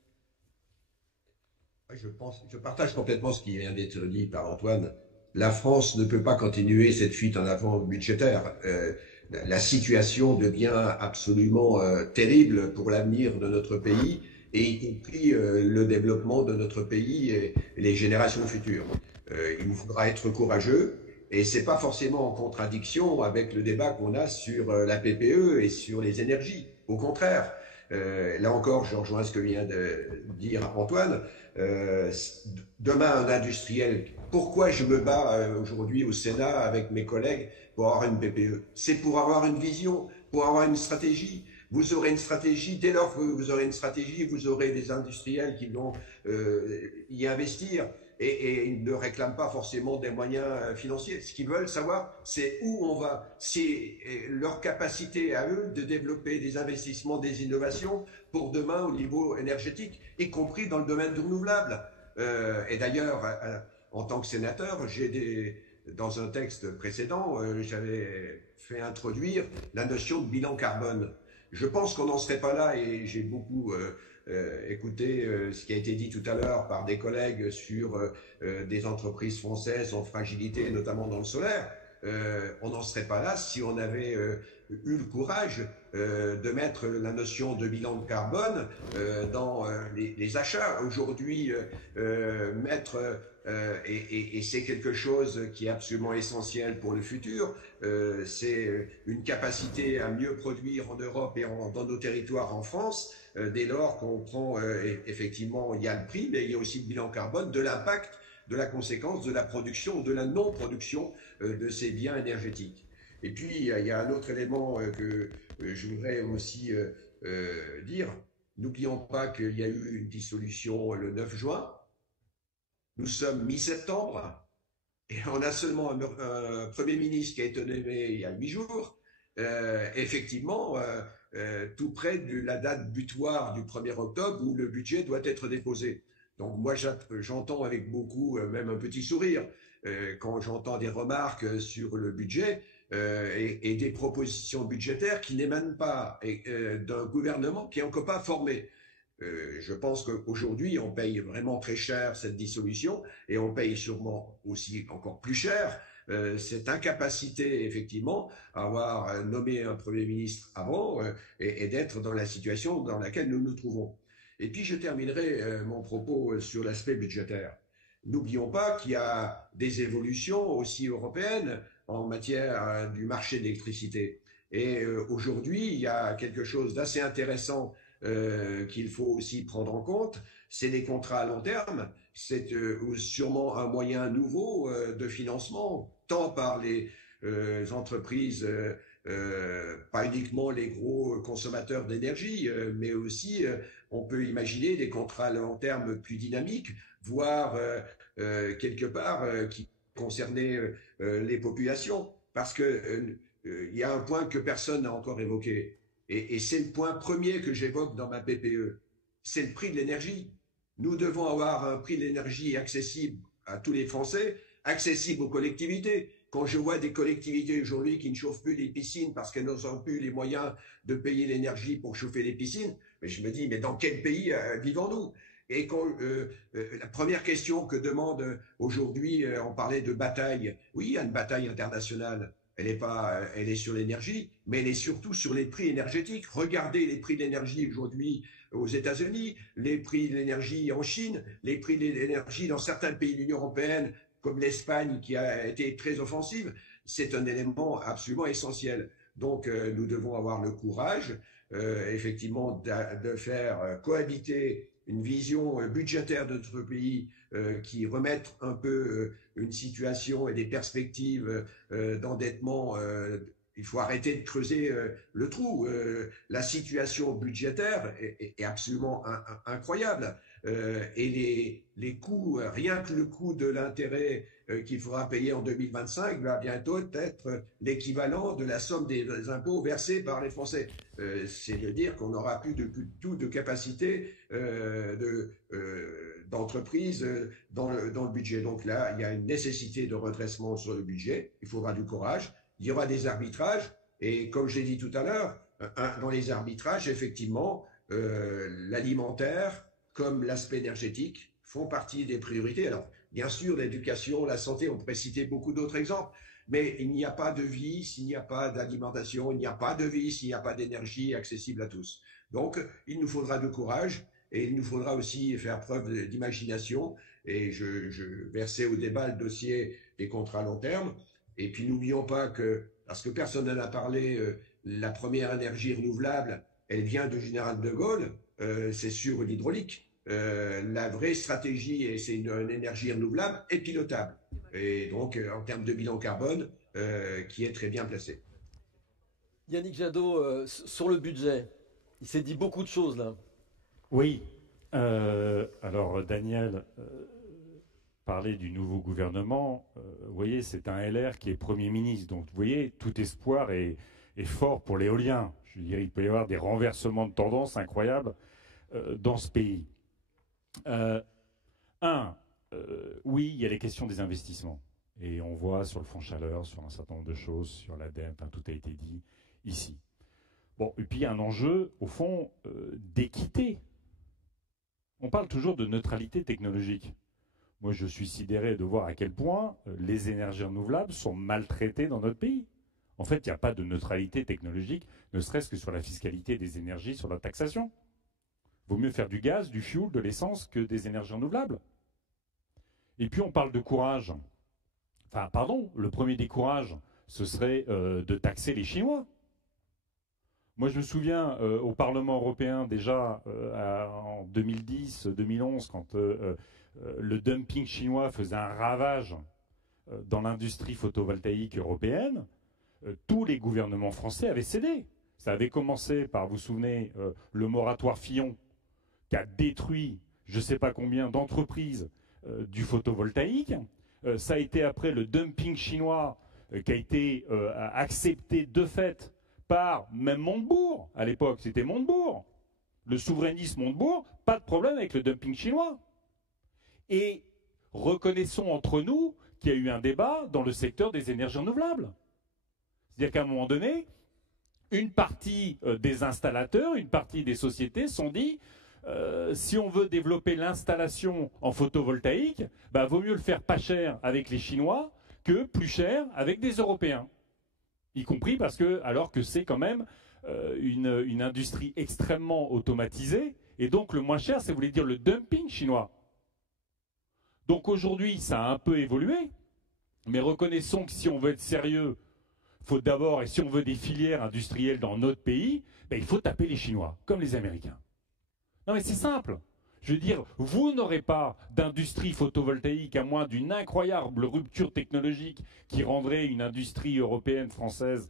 Je partage complètement ce qui vient d'être dit par Antoine. La France ne peut pas continuer cette fuite en avant budgétaire. La situation devient absolument terrible pour l'avenir de notre pays, et y compris le développement de notre pays et les générations futures. Il nous faudra être courageux, et c'est pas forcément en contradiction avec le débat qu'on a sur la PPE et sur les énergies. Au contraire, là encore, je rejoins ce que vient de dire Antoine. Demain, un industriel, pourquoi je me bats aujourd'hui au Sénat avec mes collègues pour avoir une PPE? C'est pour avoir une vision, pour avoir une stratégie. Vous aurez une stratégie, dès lors que vous aurez une stratégie, vous aurez des industriels qui vont y investir et ils ne réclament pas forcément des moyens financiers. Ce qu'ils veulent savoir, c'est où on va. C'est leur capacité à eux de développer des investissements, des innovations pour demain au niveau énergétique, y compris dans le domaine du renouvelable. Et d'ailleurs, en tant que sénateur, dans un texte précédent, j'avais fait introduire la notion de bilan carbone. Je pense qu'on n'en serait pas là, et j'ai beaucoup écouté ce qui a été dit tout à l'heure par des collègues sur des entreprises françaises en fragilité, notamment dans le solaire. On n'en serait pas là si on avait eu le courage de mettre la notion de bilan de carbone dans les achats. Aujourd'hui, et c'est quelque chose qui est absolument essentiel pour le futur, c'est une capacité à mieux produire en Europe et dans nos territoires en France, dès lors qu'on prend, effectivement, il y a le prix, mais il y a aussi le bilan carbone de l'impact, de la conséquence de la production ou de la non-production de ces biens énergétiques. Et puis, il y a un autre élément que je voudrais aussi dire. N'oublions pas qu'il y a eu une dissolution le 9 juin. Nous sommes mi-septembre et on a seulement un Premier ministre qui a été nommé il y a 8 jours, effectivement, tout près de la date butoir du 1er octobre où le budget doit être déposé. Donc moi, j'entends avec beaucoup, même un petit sourire, quand j'entends des remarques sur le budget et des propositions budgétaires qui n'émanent pas d'un gouvernement qui n'est encore pas formé. Je pense qu'aujourd'hui, on paye vraiment très cher cette dissolution et on paye sûrement aussi encore plus cher cette incapacité, effectivement, à avoir nommé un Premier ministre avant et d'être dans la situation dans laquelle nous nous trouvons. Et puis, je terminerai mon propos sur l'aspect budgétaire. N'oublions pas qu'il y a des évolutions aussi européennes en matière du marché de l'électricité. Et aujourd'hui, il y a quelque chose d'assez intéressant qu'il faut aussi prendre en compte, c'est les contrats à long terme. C'est sûrement un moyen nouveau de financement, tant par les entreprises, pas uniquement les gros consommateurs d'énergie, mais aussi on peut imaginer des contrats à long terme plus dynamiques, voire quelque part qui concernaient les populations. Parce que il y a un point que personne n'a encore évoqué. Et c'est le point premier que j'évoque dans ma PPE, c'est le prix de l'énergie. Nous devons avoir un prix de l'énergie accessible à tous les Français, accessible aux collectivités. Quand je vois des collectivités aujourd'hui qui ne chauffent plus les piscines parce qu'elles n'ont plus les moyens de payer l'énergie pour chauffer les piscines, mais je me dis, mais dans quel pays vivons-nous? Et quand la première question que demande aujourd'hui, on parlait de bataille. Oui, il y a une bataille internationale. Elle est sur l'énergie, mais elle est surtout sur les prix énergétiques. Regardez les prix de l'énergie aujourd'hui aux États-Unis, les prix de l'énergie en Chine, les prix de l'énergie dans certains pays de l'Union européenne, comme l'Espagne, qui a été très offensive. C'est un élément absolument essentiel. Donc, nous devons avoir le courage, effectivement, de faire cohabiter une vision budgétaire de notre pays qui remette un peu une situation et des perspectives d'endettement. Il faut arrêter de creuser le trou. La situation budgétaire est absolument incroyable. Et les coûts, rien que le coût de l'intérêt qu'il faudra payer en 2025 va bientôt être l'équivalent de la somme des impôts versés par les Français. C'est de dire qu'on n'aura plus du tout de capacité d'entreprise dans le budget. Donc là, il y a une nécessité de redressement sur le budget. Il faudra du courage. Il y aura des arbitrages. Et comme je l'ai dit tout à l'heure, dans les arbitrages, effectivement, l'alimentaire comme l'aspect énergétique font partie des priorités. Alors, bien sûr, l'éducation, la santé, on pourrait citer beaucoup d'autres exemples, mais il n'y a pas de vie s'il n'y a pas d'alimentation, il n'y a pas de vie s'il n'y a pas d'énergie accessible à tous. Donc, il nous faudra du courage et il nous faudra aussi faire preuve d'imagination. Et je versais au débat le dossier des contrats à long terme. Et puis, n'oublions pas que, parce que personne n'en a parlé, la première énergie renouvelable, elle vient du général de Gaulle. C'est sur l'hydraulique. La vraie stratégie, et c'est une énergie renouvelable, est pilotable. Et donc, en termes de bilan carbone, qui est très bien placé. Yannick Jadot, sur le budget, il s'est dit beaucoup de choses là. Oui. Alors, Daniel parlait du nouveau gouvernement. Vous voyez, c'est un LR qui est Premier ministre. Donc, vous voyez, tout espoir est fort pour l'éolien. Je veux dire, il peut y avoir des renversements de tendance incroyables dans ce pays. Oui, il y a les questions des investissements. Et on voit sur le fonds chaleur, sur un certain nombre de choses, sur l'ADEME, tout a été dit ici. Bon, et puis un enjeu, au fond, d'équité. On parle toujours de neutralité technologique. Moi, je suis sidéré de voir à quel point les énergies renouvelables sont maltraitées dans notre pays. En fait, il n'y a pas de neutralité technologique, ne serait-ce que sur la fiscalité des énergies, sur la taxation. Vaut mieux faire du gaz, du fioul, de l'essence que des énergies renouvelables. Et puis on parle de courage. Enfin, pardon, le premier des courages, ce serait de taxer les Chinois. Moi, je me souviens au Parlement européen, déjà en 2010-2011, quand le dumping chinois faisait un ravage dans l'industrie photovoltaïque européenne, tous les gouvernements français avaient cédé. Ça avait commencé par, vous vous souvenez, le moratoire Fillon, qui a détruit je ne sais pas combien d'entreprises du photovoltaïque. Ça a été après le dumping chinois qui a été accepté de fait par même Montebourg. À l'époque, c'était Montebourg. Le souverainisme Montebourg, pas de problème avec le dumping chinois. Et reconnaissons entre nous qu'il y a eu un débat dans le secteur des énergies renouvelables. C'est-à-dire qu'à un moment donné, une partie des installateurs, une partie des sociétés se sont dit si on veut développer l'installation en photovoltaïque, bah, vaut mieux le faire pas cher avec les Chinois que plus cher avec des Européens. Y compris parce que, alors que c'est quand même une industrie extrêmement automatisée, et donc le moins cher, ça voulait dire le dumping chinois. Donc aujourd'hui, ça a un peu évolué, mais reconnaissons que si on veut être sérieux, faut d'abord, et si on veut des filières industrielles dans notre pays, ben, il faut taper les Chinois, comme les Américains. Non mais c'est simple. Je veux dire, vous n'aurez pas d'industrie photovoltaïque à moins d'une incroyable rupture technologique qui rendrait une industrie européenne, française,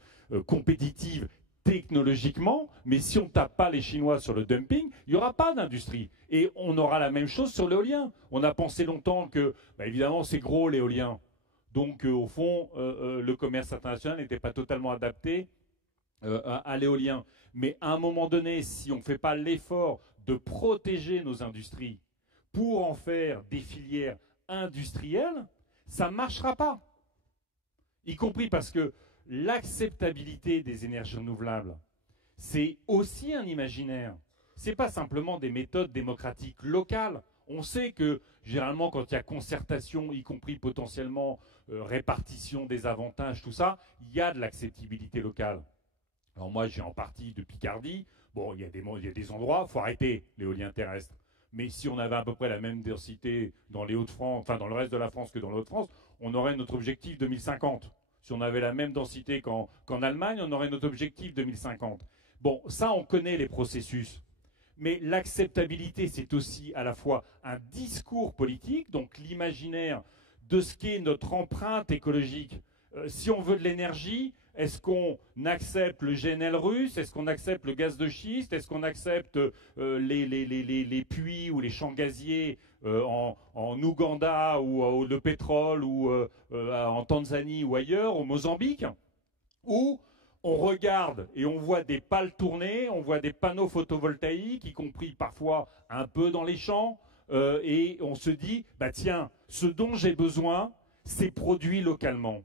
compétitive technologiquement, mais si on ne tape pas les Chinois sur le dumping, il n'y aura pas d'industrie. Et on aura la même chose sur l'éolien. On a pensé longtemps que, bah, évidemment, c'est gros l'éolien. Donc, au fond, le commerce international n'était pas totalement adapté à l'éolien. Mais à un moment donné, si on ne fait pas l'effort de protéger nos industries pour en faire des filières industrielles, ça ne marchera pas. Y compris parce que l'acceptabilité des énergies renouvelables, c'est aussi un imaginaire. Ce n'est pas simplement des méthodes démocratiques locales. On sait que, généralement, quand il y a concertation, y compris potentiellement répartition des avantages, tout ça, il y a de l'acceptabilité locale. Alors moi, j'ai en partie de Picardie. Bon, il y a des endroits, il faut arrêter l'éolien terrestre. Mais si on avait à peu près la même densité dans les Hauts-de-France, enfin dans le reste de la France que dans les Hauts-de-France, on aurait notre objectif 2050. Si on avait la même densité qu'en Allemagne, on aurait notre objectif 2050. Bon, ça, on connaît les processus. Mais l'acceptabilité, c'est aussi à la fois un discours politique, donc l'imaginaire de ce qu'est notre empreinte écologique. Si on veut de l'énergie, est-ce qu'on accepte le GNL russe? Est-ce qu'on accepte le gaz de schiste? Est-ce qu'on accepte les puits ou les champs gaziers en Ouganda ou le pétrole ou en Tanzanie ou ailleurs, au Mozambique? Ou on regarde et on voit des pales tourner, on voit des panneaux photovoltaïques, y compris parfois un peu dans les champs, et on se dit, bah tiens, ce dont j'ai besoin, c'est produit localement.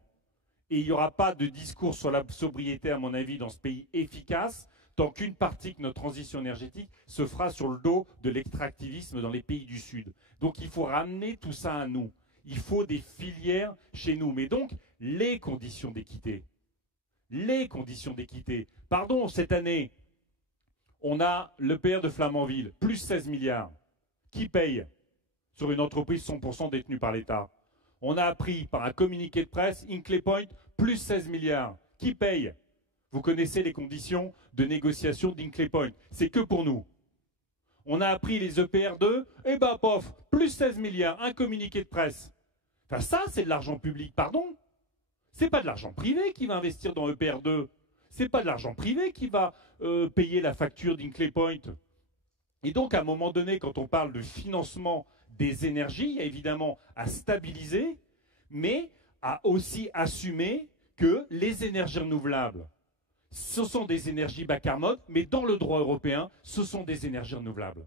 Et il n'y aura pas de discours sur la sobriété, à mon avis, dans ce pays efficace, tant qu'une partie de notre transition énergétique se fera sur le dos de l'extractivisme dans les pays du Sud. Donc il faut ramener tout ça à nous. Il faut des filières chez nous. Mais donc, les conditions d'équité. Les conditions d'équité. Pardon, cette année, on a l'EPR de Flamanville, plus 16 milliards. Qui paye sur une entreprise 100% détenue par l'État? On a appris par un communiqué de presse, Hinkley Point, plus 16 milliards. Qui paye? Vous connaissez les conditions de négociation d'Hinkley Point. C'est que pour nous. On a appris les EPR2, et ben pof, plus 16 milliards, un communiqué de presse. Enfin ça, c'est de l'argent public, pardon. C'est pas de l'argent privé qui va investir dans EPR2. C'est pas de l'argent privé qui va payer la facture d'Hinkley Point. Et donc, à un moment donné, quand on parle de financement des énergies, il y a évidemment à stabiliser, mais à aussi assumer que les énergies renouvelables, ce sont des énergies bas carbone, mais dans le droit européen, ce sont des énergies renouvelables.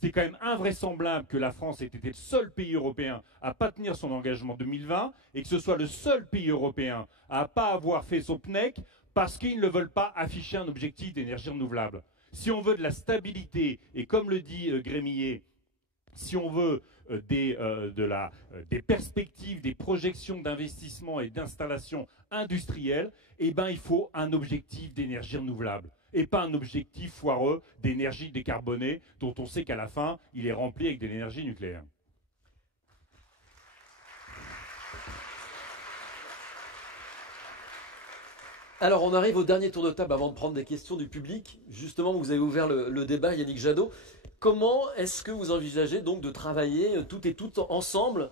C'est quand même invraisemblable que la France ait été le seul pays européen à ne pas tenir son engagement 2020 et que ce soit le seul pays européen à ne pas avoir fait son PNEC parce qu'ils ne veulent pas afficher un objectif d'énergie renouvelable. Si on veut de la stabilité, et comme le dit Grémillet, si on veut des perspectives, des projections d'investissement et d'installation industrielle, eh ben, il faut un objectif d'énergie renouvelable et pas un objectif foireux d'énergie décarbonée dont on sait qu'à la fin, il est rempli avec de l'énergie nucléaire. Alors, on arrive au dernier tour de table avant de prendre des questions du public. Justement, vous avez ouvert le débat, Yannick Jadot. Comment est-ce que vous envisagez donc de travailler toutes et toutes ensemble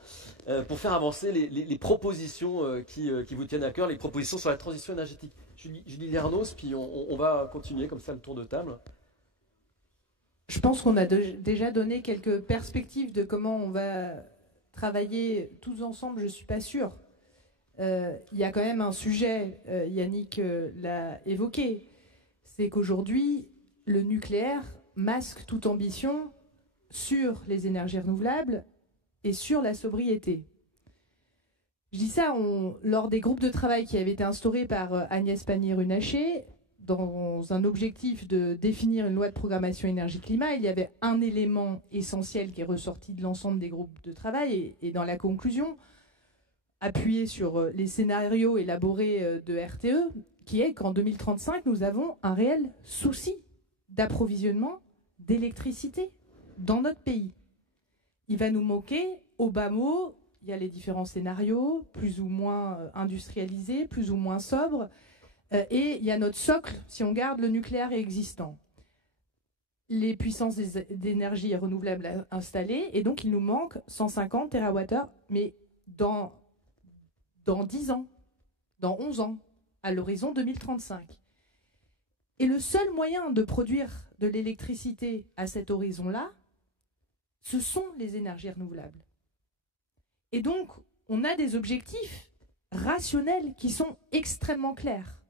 pour faire avancer les propositions qui vous tiennent à cœur, les propositions sur la transition énergétique? Julie Lernos, puis on va continuer comme ça le tour de table. Je pense qu'on a déjà donné quelques perspectives de comment on va travailler tous ensemble, je ne suis pas sûre. Il y a quand même un sujet, Yannick l'a évoqué, c'est qu'aujourd'hui, le nucléaire masque toute ambition sur les énergies renouvelables et sur la sobriété. Je dis ça lors des groupes de travail qui avaient été instaurés par Agnès Pannier-Runacher, dans un objectif de définir une loi de programmation énergie-climat, il y avait un élément essentiel qui est ressorti de l'ensemble des groupes de travail et dans la conclusion, appuyé sur les scénarios élaborés de RTE, qui est qu'en 2035, nous avons un réel souci d'approvisionnement d'électricité dans notre pays. Il va nous manquer, au bas mot, il y a les différents scénarios, plus ou moins industrialisés, plus ou moins sobres, et il y a notre socle, si on garde le nucléaire existant. Les puissances d'énergie renouvelables installées, et donc il nous manque 150 TWh, mais dans 10 ans, dans 11 ans, à l'horizon 2035. Et le seul moyen de produire de l'électricité à cet horizon-là, ce sont les énergies renouvelables. Et donc, on a des objectifs rationnels qui sont extrêmement clairs.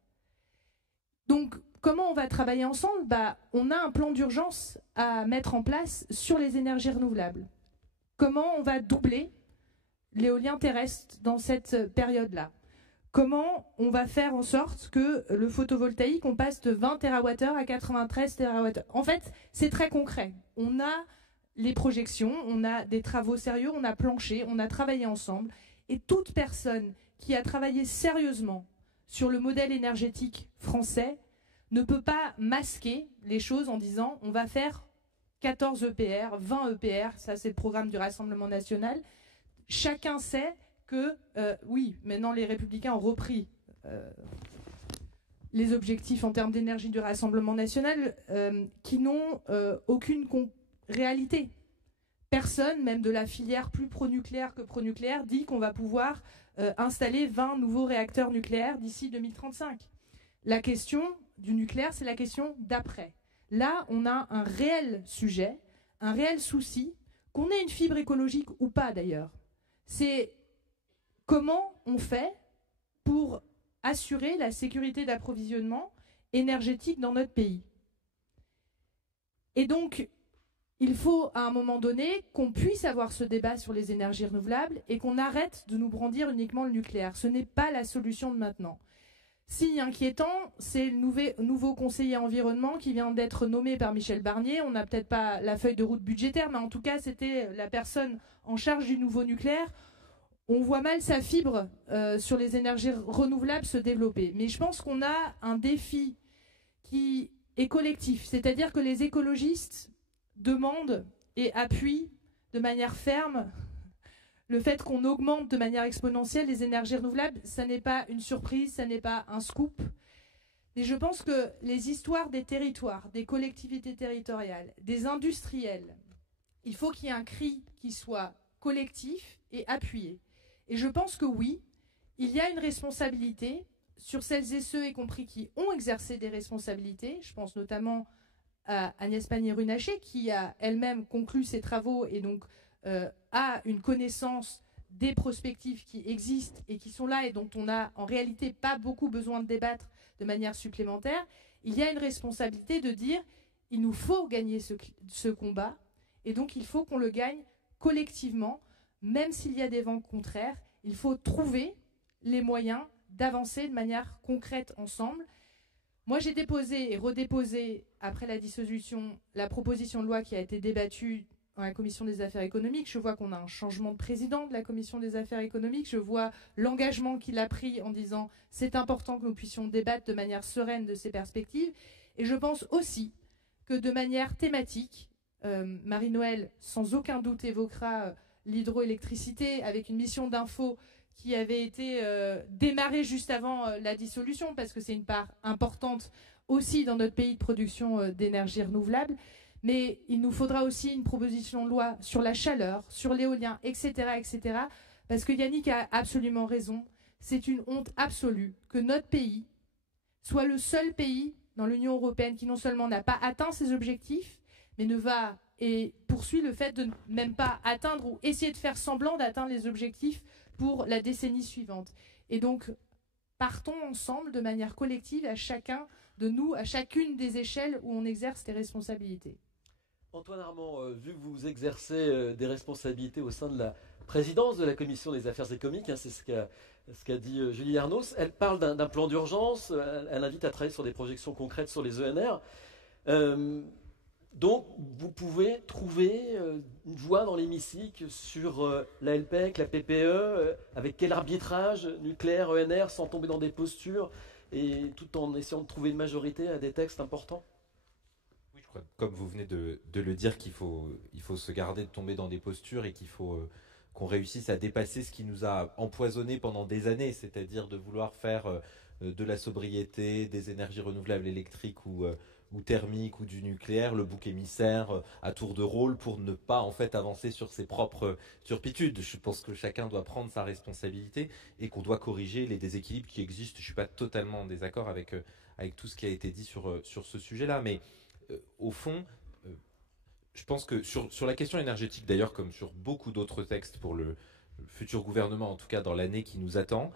Donc, comment on va travailler ensemble? On a un plan d'urgence à mettre en place sur les énergies renouvelables. Comment on va doubler l'éolien terrestre dans cette période-là? Comment on va faire en sorte que le photovoltaïque, on passe de 20 TWh à 93 TWh? En fait, c'est très concret. On a les projections, on a des travaux sérieux, on a planché, on a travaillé ensemble. Et toute personne qui a travaillé sérieusement sur le modèle énergétique français ne peut pas masquer les choses en disant on va faire 14 EPR, 20 EPR, ça c'est le programme du Rassemblement national. Chacun sait que, oui, maintenant les Républicains ont repris les objectifs en termes d'énergie du Rassemblement national qui n'ont aucune réalité. Personne, même de la filière plus pro-nucléaire que pro-nucléaire, dit qu'on va pouvoir installer 20 nouveaux réacteurs nucléaires d'ici 2035. La question du nucléaire, c'est la question d'après. Là, on a un réel sujet, un réel souci, qu'on ait une fibre écologique ou pas d'ailleurs. C'est comment on fait pour assurer la sécurité d'approvisionnement énergétique dans notre pays. Et donc, il faut à un moment donné qu'on puisse avoir ce débat sur les énergies renouvelables et qu'on arrête de nous brandir uniquement le nucléaire. Ce n'est pas la solution de maintenant. Si inquiétant, c'est le nouveau conseiller environnement qui vient d'être nommé par Michel Barnier. On n'a peut-être pas la feuille de route budgétaire, mais en tout cas, c'était la personne en charge du nouveau nucléaire. On voit mal sa fibre sur les énergies renouvelables se développer. Mais je pense qu'on a un défi qui est collectif. C'est-à-dire que les écologistes demandent et appuient de manière ferme le fait qu'on augmente de manière exponentielle les énergies renouvelables. Ça n'est pas une surprise, ça n'est pas un scoop. Mais je pense que les histoires des territoires, des collectivités territoriales, des industriels, il faut qu'il y ait un cri qui soit collectif et appuyé. Et je pense que oui, il y a une responsabilité sur celles et ceux, y compris qui ont exercé des responsabilités. Je pense notamment à Agnès Pannier-Runacher, qui a elle-même conclu ses travaux et donc a une connaissance des prospectives qui existent et qui sont là et dont on n'a en réalité pas beaucoup besoin de débattre de manière supplémentaire. Il y a une responsabilité de dire il nous faut gagner ce combat et donc il faut qu'on le gagne collectivement, même s'il y a des vents contraires. Il faut trouver les moyens d'avancer de manière concrète ensemble. Moi, j'ai déposé et redéposé, après la dissolution, la proposition de loi qui a été débattue dans la Commission des affaires économiques. Je vois qu'on a un changement de président de la Commission des affaires économiques. Je vois l'engagement qu'il a pris en disant « c'est important que nous puissions débattre de manière sereine de ces perspectives ». Et je pense aussi que de manière thématique, Marie-Noëlle, sans aucun doute, évoquera l'hydroélectricité avec une mission d'info qui avait été démarrée juste avant la dissolution, parce que c'est une part importante aussi dans notre pays de production d'énergie renouvelable. Mais il nous faudra aussi une proposition de loi sur la chaleur, sur l'éolien, etc., etc. Parce que Yannick a absolument raison. C'est une honte absolue que notre pays soit le seul pays dans l'Union européenne qui non seulement n'a pas atteint ses objectifs, mais ne va et poursuit le fait de ne même pas atteindre ou essayer de faire semblant d'atteindre les objectifs pour la décennie suivante. Et donc, partons ensemble de manière collective à chacun de nous, à chacune des échelles où on exerce des responsabilités. Antoine Armand, vu que vous exercez des responsabilités au sein de la présidence de la Commission des affaires économiques, c'est ce qu'a dit Julie Ernos, elle parle d'un plan d'urgence, elle invite à travailler sur des projections concrètes sur les ENR. Donc, vous pouvez trouver une voie dans l'hémicycle sur la LPEC, la PPE, avec quel arbitrage nucléaire, ENR, sans tomber dans des postures, et tout en essayant de trouver une majorité à des textes importants. Oui, je crois, comme vous venez de le dire, il faut se garder de tomber dans des postures et qu'il faut qu'on réussisse à dépasser ce qui nous a empoisonné pendant des années, c'est-à-dire de vouloir faire de la sobriété, des énergies renouvelables électriques ou thermique ou du nucléaire, le bouc émissaire à tour de rôle pour ne pas en fait avancer sur ses propres turpitudes. Je pense que chacun doit prendre sa responsabilité et qu'on doit corriger les déséquilibres qui existent. Je suis pas totalement en désaccord avec tout ce qui a été dit sur ce sujet-là, mais au fond, je pense que sur la question énergétique d'ailleurs, comme sur beaucoup d'autres textes pour le futur gouvernement, en tout cas dans l'année qui nous attend,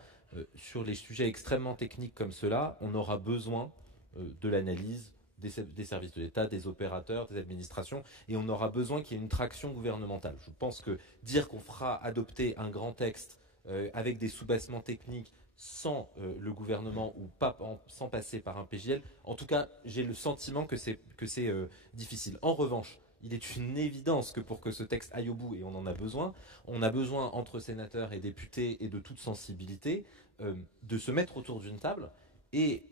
sur les sujets extrêmement techniques comme cela, on aura besoin de l'analyse des services de l'État, des opérateurs, des administrations, et on aura besoin qu'il y ait une traction gouvernementale. Je pense que dire qu'on fera adopter un grand texte avec des soubassements techniques sans le gouvernement ou pas sans passer par un PJL, en tout cas, j'ai le sentiment que c'est difficile. En revanche, il est une évidence que pour que ce texte aille au bout, et on en a besoin, entre sénateurs et députés et de toute sensibilité, de se mettre autour d'une table et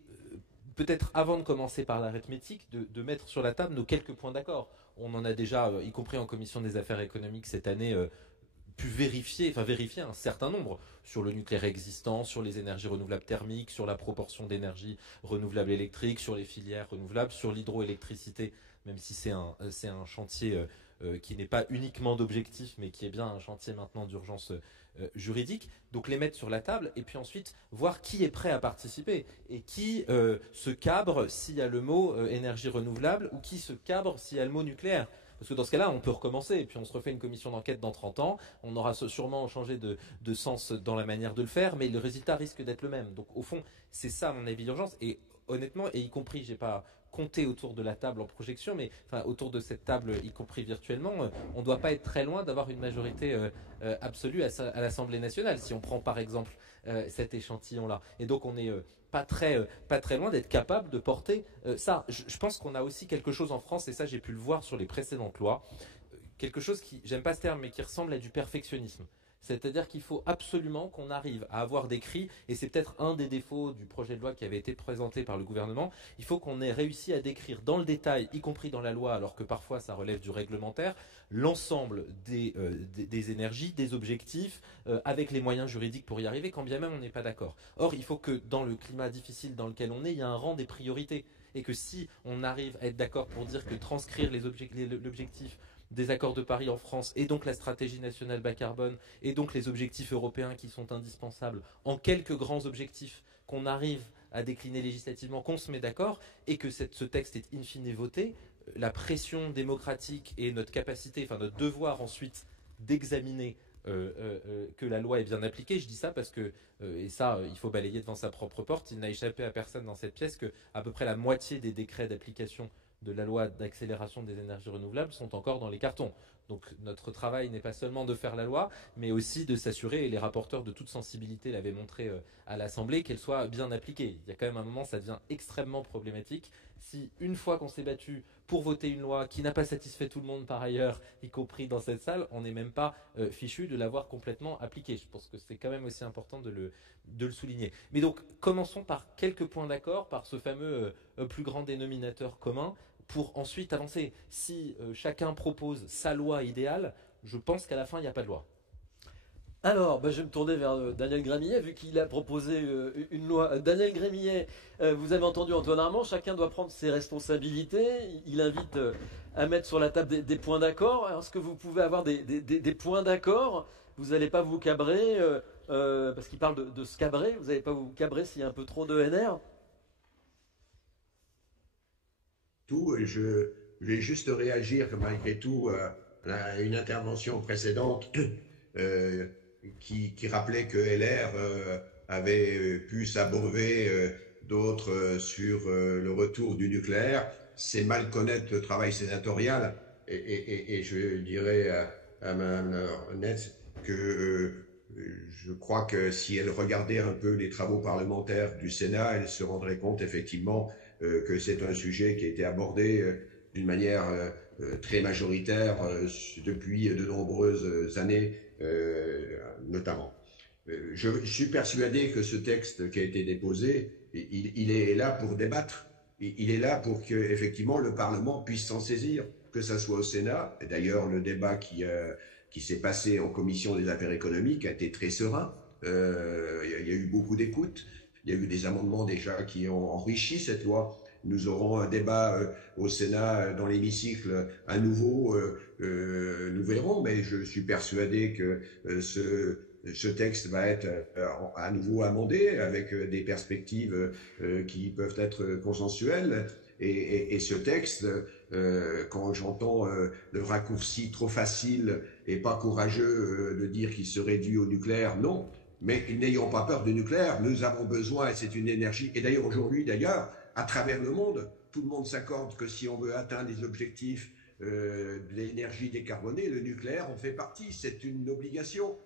peut-être avant de commencer par l'arithmétique, de mettre sur la table nos quelques points d'accord. On en a déjà, y compris en commission des affaires économiques cette année, pu vérifier un certain nombre sur le nucléaire existant, sur les énergies renouvelables thermiques, sur la proportion d'énergie renouvelable électrique, sur les filières renouvelables, sur l'hydroélectricité, même si c'est un chantier qui n'est pas uniquement d'objectif, mais qui est bien un chantier maintenant d'urgence juridique. Donc les mettre sur la table et puis ensuite voir qui est prêt à participer et qui se cabre s'il y a le mot énergie renouvelable ou qui se cabre s'il y a le mot nucléaire. Parce que dans ce cas-là, on peut recommencer et puis on se refait une commission d'enquête dans 30 ans. On aura sûrement changé de sens dans la manière de le faire, mais le résultat risque d'être le même. Donc au fond, c'est ça mon avis d'urgence. Et honnêtement, et y compris, j'ai pas compté autour de la table en projection, mais enfin autour de cette table, y compris virtuellement, on ne doit pas être très loin d'avoir une majorité absolue à l'Assemblée nationale. Si on prend par exemple cet échantillon-là, et donc on n'est pas très loin d'être capable de porter ça. Je pense qu'on a aussi quelque chose en France, et ça j'ai pu le voir sur les précédentes lois, quelque chose qui, j'aime pas ce terme, mais qui ressemble à du perfectionnisme. C'est-à-dire qu'il faut absolument qu'on arrive à avoir des cris, et c'est peut-être un des défauts du projet de loi qui avait été présenté par le gouvernement, il faut qu'on ait réussi à décrire dans le détail, y compris dans la loi, alors que parfois ça relève du réglementaire, l'ensemble des énergies, des objectifs, avec les moyens juridiques pour y arriver, quand bien même on n'est pas d'accord. Or, il faut que dans le climat difficile dans lequel on est, il y a un rang des priorités, et que si on arrive à être d'accord pour dire que transcrire l'objectif des accords de Paris en France et donc la stratégie nationale bas carbone et donc les objectifs européens qui sont indispensables en quelques grands objectifs qu'on arrive à décliner législativement, qu'on se met d'accord et que ce texte est in fine voté, la pression démocratique et notre capacité, enfin notre devoir ensuite d'examiner que la loi est bien appliquée. Je dis ça parce que, et ça il faut balayer devant sa propre porte, il n'a échappé à personne dans cette pièce que à peu près la moitié des décrets d'application de la loi d'accélération des énergies renouvelables sont encore dans les cartons. Donc notre travail n'est pas seulement de faire la loi, mais aussi de s'assurer, et les rapporteurs de toute sensibilité l'avaient montré à l'Assemblée, qu'elle soit bien appliquée. Il y a quand même un moment, ça devient extrêmement problématique. Si une fois qu'on s'est battu pour voter une loi qui n'a pas satisfait tout le monde par ailleurs, y compris dans cette salle, on n'est même pas fichu de l'avoir complètement appliquée. Je pense que c'est quand même aussi important de le souligner. Mais donc, commençons par quelques points d'accord, par ce fameux plus grand dénominateur commun, pour ensuite avancer. Si chacun propose sa loi idéale, je pense qu'à la fin, il n'y a pas de loi. Alors, je vais me tourner vers Daniel Grémillet, vu qu'il a proposé une loi. Daniel Grémillet, vous avez entendu Antoine Armand, chacun doit prendre ses responsabilités. Il invite à mettre sur la table des points d'accord. Est-ce que vous pouvez avoir des points d'accord? Vous n'allez pas vous cabrer, parce qu'il parle de se cabrer, vous n'allez pas vous cabrer s'il y a un peu trop de NR? Je vais juste réagir malgré tout à une intervention précédente qui rappelait que LR avait pu s'abreuver d'autres sur le retour du nucléaire. C'est mal connaître le travail sénatorial et je dirais à Mme Netz que je crois que si elle regardait un peu les travaux parlementaires du Sénat, elle se rendrait compte effectivement que c'est un sujet qui a été abordé d'une manière très majoritaire depuis de nombreuses années, notamment. Je suis persuadé que ce texte qui a été déposé, il est là pour débattre. Il est là pour que effectivement le Parlement puisse s'en saisir, que ça soit au Sénat. D'ailleurs, le débat qui s'est passé en commission des affaires économiques a été très serein. Il y a eu beaucoup d'écoute. Il y a eu des amendements déjà qui ont enrichi cette loi. Nous aurons un débat au Sénat dans l'hémicycle à nouveau. Nous verrons, mais je suis persuadé que ce texte va être à nouveau amendé avec des perspectives qui peuvent être consensuelles. Et ce texte, quand j'entends le raccourci trop facile et pas courageux de dire qu'il se réduit au nucléaire, non. Mais n'ayons pas peur du nucléaire, nous avons besoin, et c'est une énergie, et d'ailleurs aujourd'hui, à travers le monde, tout le monde s'accorde que si on veut atteindre les objectifs de l'énergie décarbonée, le nucléaire en fait partie, c'est une obligation.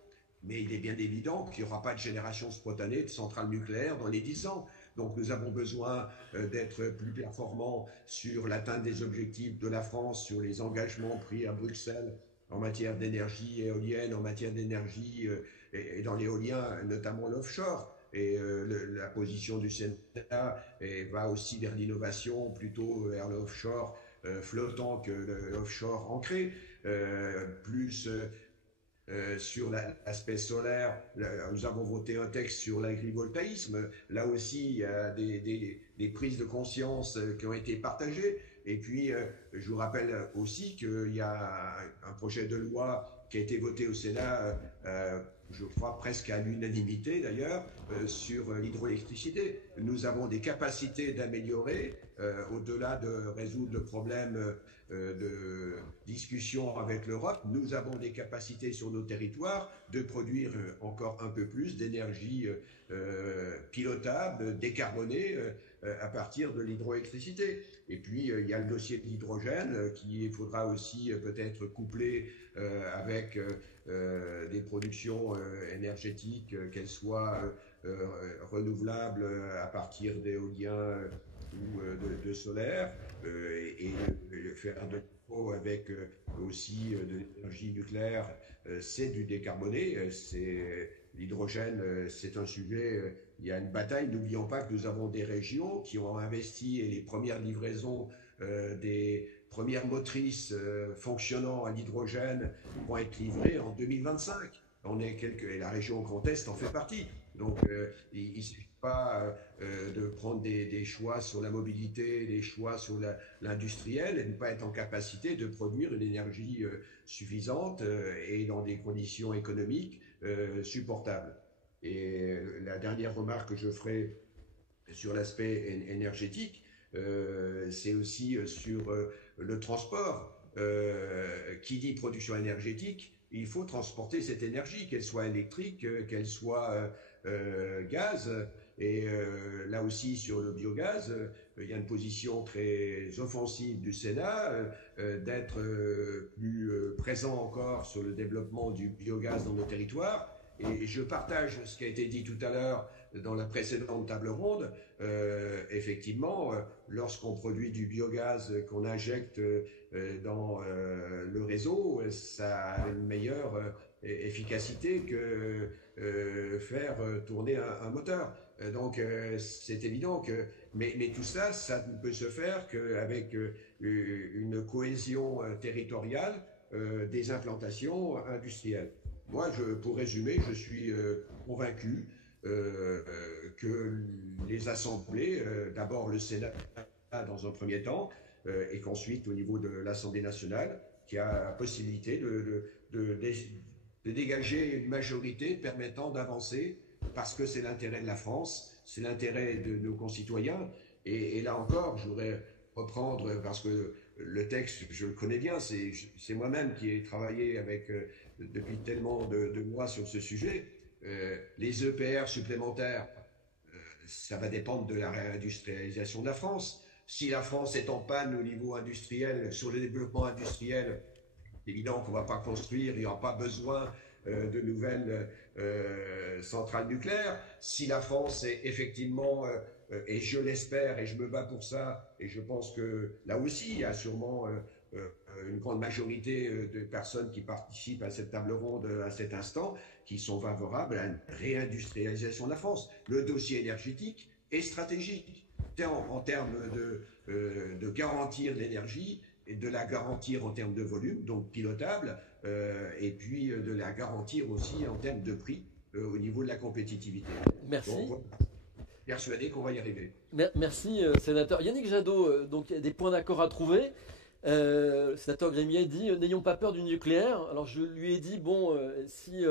Mais il est bien évident qu'il n'y aura pas de génération spontanée de centrales nucléaires dans les 10 ans. Donc nous avons besoin d'être plus performants sur l'atteinte des objectifs de la France, sur les engagements pris à Bruxelles en matière d'énergie éolienne, en matière d'énergie et dans l'éolien, notamment l'offshore. Et la position du Sénat va aussi vers l'innovation, plutôt vers l'offshore flottant que l'offshore ancré, plus sur l'aspect solaire. Nous avons voté un texte sur l'agrivoltaïsme. Là aussi, il y a des prises de conscience qui ont été partagées. Et puis, je vous rappelle aussi qu'il y a un projet de loi qui a été voté au Sénat, je crois presque à l'unanimité d'ailleurs, sur l'hydroélectricité. Nous avons des capacités d'améliorer, au-delà de résoudre le problème de discussion avec l'Europe, nous avons des capacités sur nos territoires de produire encore un peu plus d'énergie pilotable, décarbonée, à partir de l'hydroélectricité. Et puis, il y a le dossier de l'hydrogène qu'il faudra aussi peut-être coupler avec des productions énergétiques, qu'elles soient renouvelables à partir d'éolien ou de solaire, et faire de l'eau avec aussi de l'énergie nucléaire, c'est du décarboné. L'hydrogène, c'est un sujet, il y a une bataille. N'oublions pas que nous avons des régions qui ont investi, et les premières livraisons des premières motrices fonctionnant à l'hydrogène vont être livrées en 2025. Et la région Grand Est en fait partie. Donc il ne suffit pas de prendre des choix sur la mobilité, des choix sur l'industriel, et de ne pas être en capacité de produire une énergie suffisante et dans des conditions économiques supportables. Et la dernière remarque que je ferai sur l'aspect énergétique, c'est aussi sur le transport. Qui dit production énergétique, il faut transporter cette énergie, qu'elle soit électrique, qu'elle soit gaz. Et là aussi, sur le biogaz, il y a une position très offensive du Sénat, d'être plus présent encore sur le développement du biogaz dans nos territoires. Et je partage ce qui a été dit tout à l'heure dans la précédente table ronde. Effectivement, lorsqu'on produit du biogaz qu'on injecte dans le réseau, ça a une meilleure efficacité que faire tourner un moteur. Donc c'est évident que, mais tout ça, ça ne peut se faire qu'avec une cohésion territoriale des implantations industrielles. Moi, pour résumer, je suis convaincu que les assemblées, d'abord le Sénat dans un premier temps, et qu'ensuite au niveau de l'Assemblée nationale, qui a la possibilité de dégager une majorité permettant d'avancer, parce que c'est l'intérêt de la France, c'est l'intérêt de nos concitoyens. Et là encore, je voudrais reprendre, parce que le texte, je le connais bien, c'est moi-même qui ai travaillé depuis tellement de mois sur ce sujet. Les EPR supplémentaires, ça va dépendre de la réindustrialisation de la France. Si la France est en panne au niveau industriel, sur le développement industriel, c'est évident qu'on ne va pas construire, il n'y aura pas besoin de nouvelles centrales nucléaires. Si la France est effectivement, et je l'espère et je me bats pour ça, et je pense que là aussi il y a sûrement une grande majorité de personnes qui participent à cette table ronde à cet instant, qui sont favorables à une réindustrialisation de la France. Le dossier énergétique est stratégique, en termes de garantir l'énergie, et de la garantir en termes de volume, donc pilotable, et puis de la garantir aussi en termes de prix au niveau de la compétitivité. Merci. Donc, persuadé qu'on va y arriver. Merci, sénateur. Yannick Jadot, donc il y a des points d'accord à trouver. Le sénateur Grémier dit n'ayons pas peur du nucléaire. Alors je lui ai dit bon, si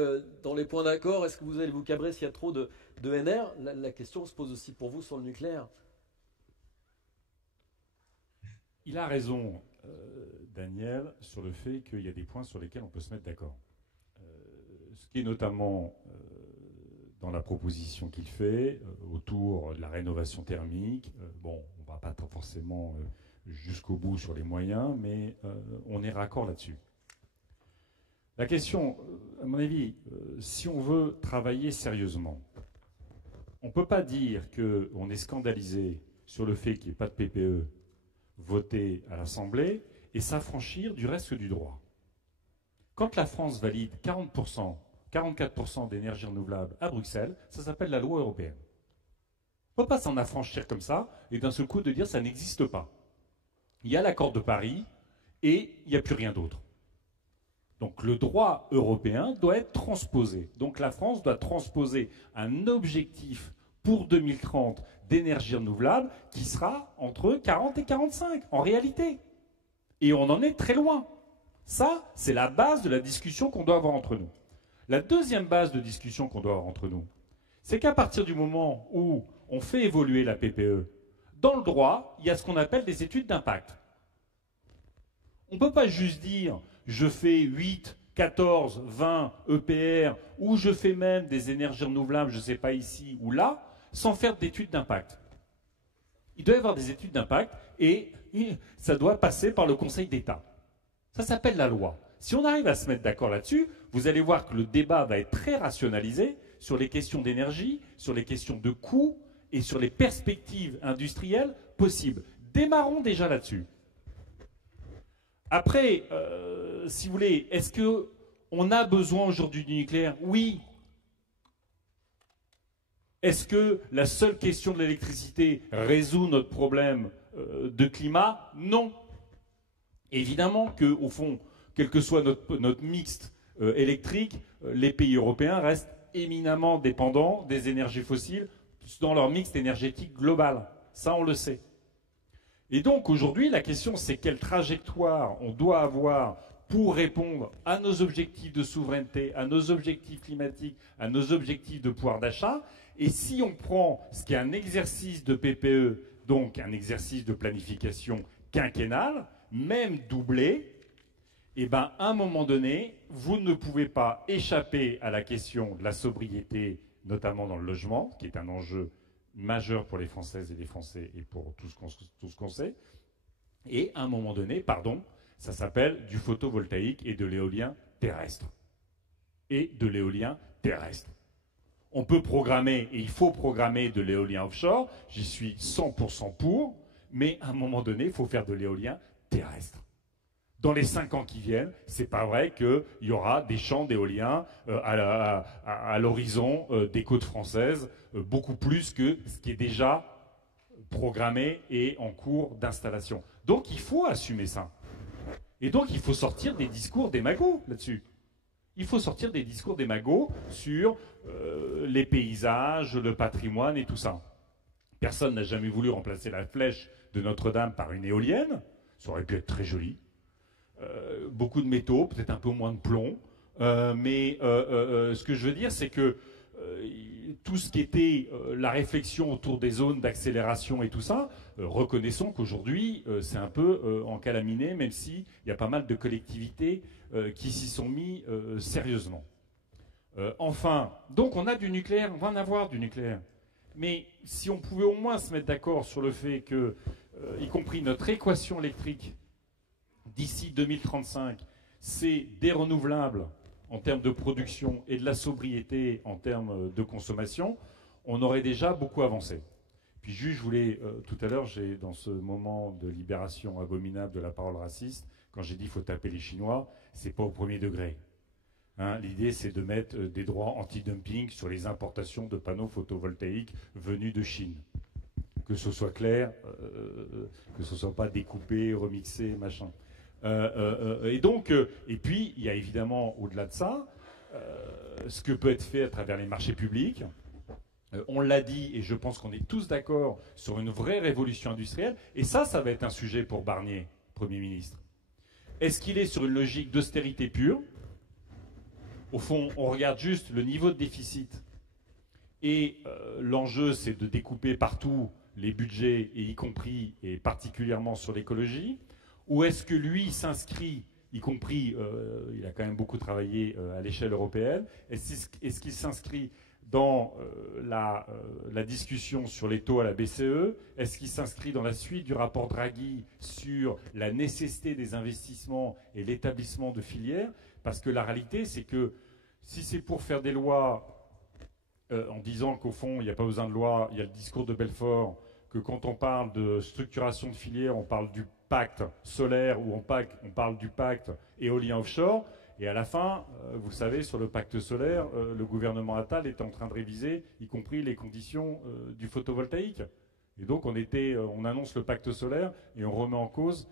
dans les points d'accord, est-ce que vous allez vous cabrer s'il y a trop de NR? La question se pose aussi pour vous sur le nucléaire. Il a raison, Daniel, sur le fait qu'il y a des points sur lesquels on peut se mettre d'accord. Ce qui est notamment dans la proposition qu'il fait autour de la rénovation thermique. Bon, on ne va pas forcément jusqu'au bout sur les moyens, mais on est raccord là-dessus. La question, à mon avis, si on veut travailler sérieusement, on ne peut pas dire qu'on est scandalisé sur le fait qu'il n'y ait pas de PPE voté à l'Assemblée et s'affranchir du reste du droit. Quand la France valide 40%, 44% d'énergie renouvelable à Bruxelles, ça s'appelle la loi européenne. On ne peut pas s'en affranchir comme ça et d'un seul coup de dire ça n'existe pas. Il y a l'accord de Paris et il n'y a plus rien d'autre. Donc le droit européen doit être transposé. Donc la France doit transposer un objectif pour 2030 d'énergie renouvelable qui sera entre 40 et 45 en réalité. Et on en est très loin. Ça, c'est la base de la discussion qu'on doit avoir entre nous. La deuxième base de discussion qu'on doit avoir entre nous, c'est qu'à partir du moment où on fait évoluer la PPE, dans le droit, il y a ce qu'on appelle des études d'impact. On ne peut pas juste dire je fais 8, 14, 20 EPR ou je fais même des énergies renouvelables, je ne sais pas ici ou là, sans faire d'études d'impact. Il doit y avoir des études d'impact et ça doit passer par le Conseil d'État. Ça s'appelle la loi. Si on arrive à se mettre d'accord là-dessus, vous allez voir que le débat va être très rationalisé sur les questions d'énergie, sur les questions de coûts et sur les perspectives industrielles possibles. Démarrons déjà là-dessus. Après, si vous voulez, est-ce qu'on a besoin aujourd'hui du nucléaire? Oui. Est-ce que la seule question de l'électricité résout notre problème de climat? Non. Évidemment qu'au fond, quel que soit notre mixte électrique, les pays européens restent éminemment dépendants des énergies fossiles dans leur mixte énergétique global. Ça, on le sait. Et donc, aujourd'hui, la question, c'est quelle trajectoire on doit avoir pour répondre à nos objectifs de souveraineté, à nos objectifs climatiques, à nos objectifs de pouvoir d'achat. Et si on prend ce qui est un exercice de PPE, donc un exercice de planification quinquennale, même doublé, eh ben, à un moment donné, vous ne pouvez pas échapper à la question de la sobriété, notamment dans le logement, qui est un enjeu majeur pour les Françaises et les Français et pour tout ce qu'on sait. Et à un moment donné, ça s'appelle du photovoltaïque et de l'éolien terrestre. On peut programmer, et il faut programmer de l'éolien offshore, j'y suis 100% pour, mais à un moment donné, il faut faire de l'éolien terrestre. Dans les 5 ans qui viennent, c'est pas vrai qu'il y aura des champs d'éolien à l'horizon des côtes françaises, beaucoup plus que ce qui est déjà programmé et en cours d'installation. Donc il faut assumer ça. Et donc il faut sortir des discours démagogues là-dessus. Il faut sortir des discours démagogues sur les paysages, le patrimoine et tout ça. Personne n'a jamais voulu remplacer la flèche de Notre-Dame par une éolienne. Ça aurait pu être très joli. Beaucoup de métaux, peut-être un peu moins de plomb. Mais ce que je veux dire, c'est que tout ce qui était la réflexion autour des zones d'accélération et tout ça, reconnaissons qu'aujourd'hui, c'est un peu encalaminé, même s'il y a pas mal de collectivités qui s'y sont mis sérieusement. Enfin, donc on a du nucléaire, on va en avoir du nucléaire. Mais si on pouvait au moins se mettre d'accord sur le fait que, y compris notre équation électrique, d'ici 2035, c'est des renouvelables en termes de production et de la sobriété en termes de consommation, on aurait déjà beaucoup avancé. Puis juste, je voulais, tout à l'heure, j'ai dans ce moment de libération abominable de la parole raciste, quand j'ai dit qu'il faut taper les Chinois, c'est pas au premier degré. Hein, l'idée, c'est de mettre des droits anti-dumping sur les importations de panneaux photovoltaïques venus de Chine. Que ce soit clair, que ce soit pas découpé, remixé, machin. Et puis, il y a évidemment, au-delà de ça, ce que peut être fait à travers les marchés publics. On l'a dit, et je pense qu'on est tous d'accord sur une vraie révolution industrielle. Et ça va être un sujet pour Barnier, Premier ministre. Est-ce qu'il est sur une logique d'austérité pure? Au fond, on regarde juste le niveau de déficit. Et l'enjeu, c'est de découper partout les budgets, et y compris et particulièrement sur l'écologie. Ou est-ce que lui s'inscrit, y compris, il a quand même beaucoup travaillé à l'échelle européenne, est-ce qu'il s'inscrit dans la discussion sur les taux à la BCE? Est-ce qu'il s'inscrit dans la suite du rapport Draghi sur la nécessité des investissements et l'établissement de filières? Parce que la réalité, c'est que si c'est pour faire des lois en disant qu'au fond, il n'y a pas besoin de loi, il y a le discours de Belfort, que quand on parle de structuration de filières, on parle du pacte solaire ou on parle du pacte éolien offshore. Et à la fin, vous savez, sur le pacte solaire, le gouvernement Attal était en train de réviser, y compris les conditions du photovoltaïque. Et donc on annonce le pacte solaire et on remet en cause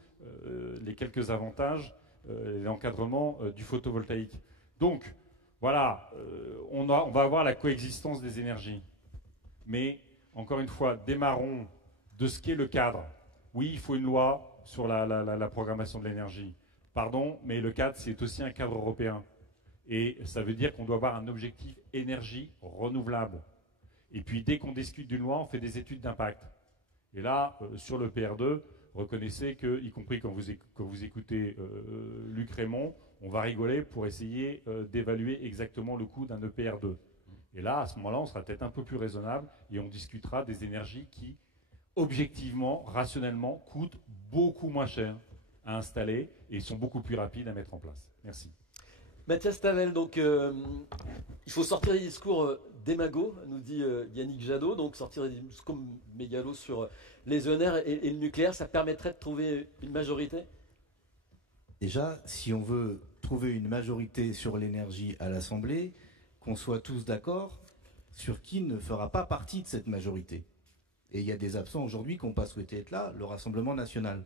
les quelques avantages et l'encadrement du photovoltaïque. Donc, voilà, on va avoir la coexistence des énergies. Mais, encore une fois, démarrons de ce qu'est le cadre. Oui, il faut une loi sur la programmation de l'énergie. Pardon, mais le cadre, c'est aussi un cadre européen. Et ça veut dire qu'on doit avoir un objectif énergie renouvelable. Et puis, dès qu'on discute d'une loi, on fait des études d'impact. Et là, sur le PR2, reconnaissez que, y compris quand vous écoutez Luc Raymond, on va rigoler pour essayer d'évaluer exactement le coût d'un EPR2. Et là, à ce moment-là, on sera peut-être un peu plus raisonnable et on discutera des énergies qui, objectivement, rationnellement, coûtent beaucoup moins cher à installer et sont beaucoup plus rapides à mettre en place. Merci. Mathias Tavel, donc il faut sortir des discours démagos, nous dit Yannick Jadot, donc sortir des discours mégalos sur les ENR et le nucléaire, ça permettrait de trouver une majorité? Déjà, si on veut trouver une majorité sur l'énergie à l'Assemblée, qu'on soit tous d'accord sur qui ne fera pas partie de cette majorité. Et il y a des absents aujourd'hui qui n'ont pas souhaité être là, le Rassemblement national.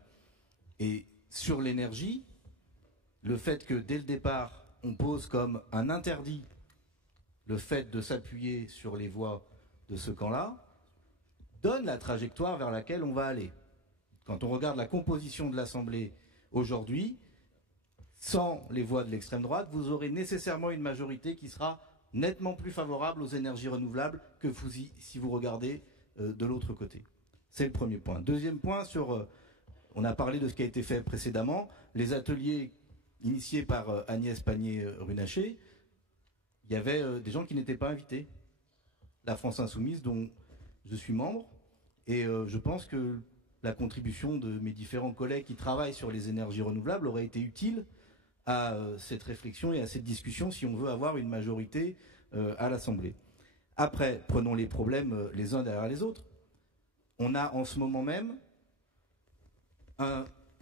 Et sur l'énergie, le fait que dès le départ, on pose comme un interdit le fait de s'appuyer sur les voix de ce camp-là, donne la trajectoire vers laquelle on va aller. Quand on regarde la composition de l'Assemblée aujourd'hui, sans les voix de l'extrême droite, vous aurez nécessairement une majorité qui sera nettement plus favorable aux énergies renouvelables que si vous regardez de l'autre côté. C'est le premier point. Deuxième point, on a parlé de ce qui a été fait précédemment, les ateliers initiés par Agnès Pannier-Runacher, il y avait des gens qui n'étaient pas invités. La France Insoumise, dont je suis membre et je pense que la contribution de mes différents collègues qui travaillent sur les énergies renouvelables aurait été utile à cette réflexion et à cette discussion si on veut avoir une majorité à l'Assemblée. Après, prenons les problèmes les uns derrière les autres. On a en ce moment même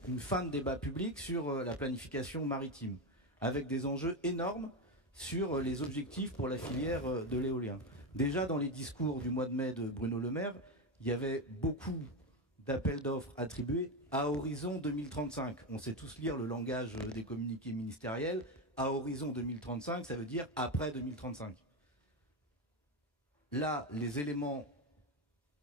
une fin de débat public sur la planification maritime, avec des enjeux énormes sur les objectifs pour la filière de l'éolien. Déjà dans les discours du mois de mai de Bruno Le Maire, il y avait beaucoup d'appels d'offres attribués à horizon 2035. On sait tous lire le langage des communiqués ministériels. À horizon 2035, ça veut dire après 2035. Là, les éléments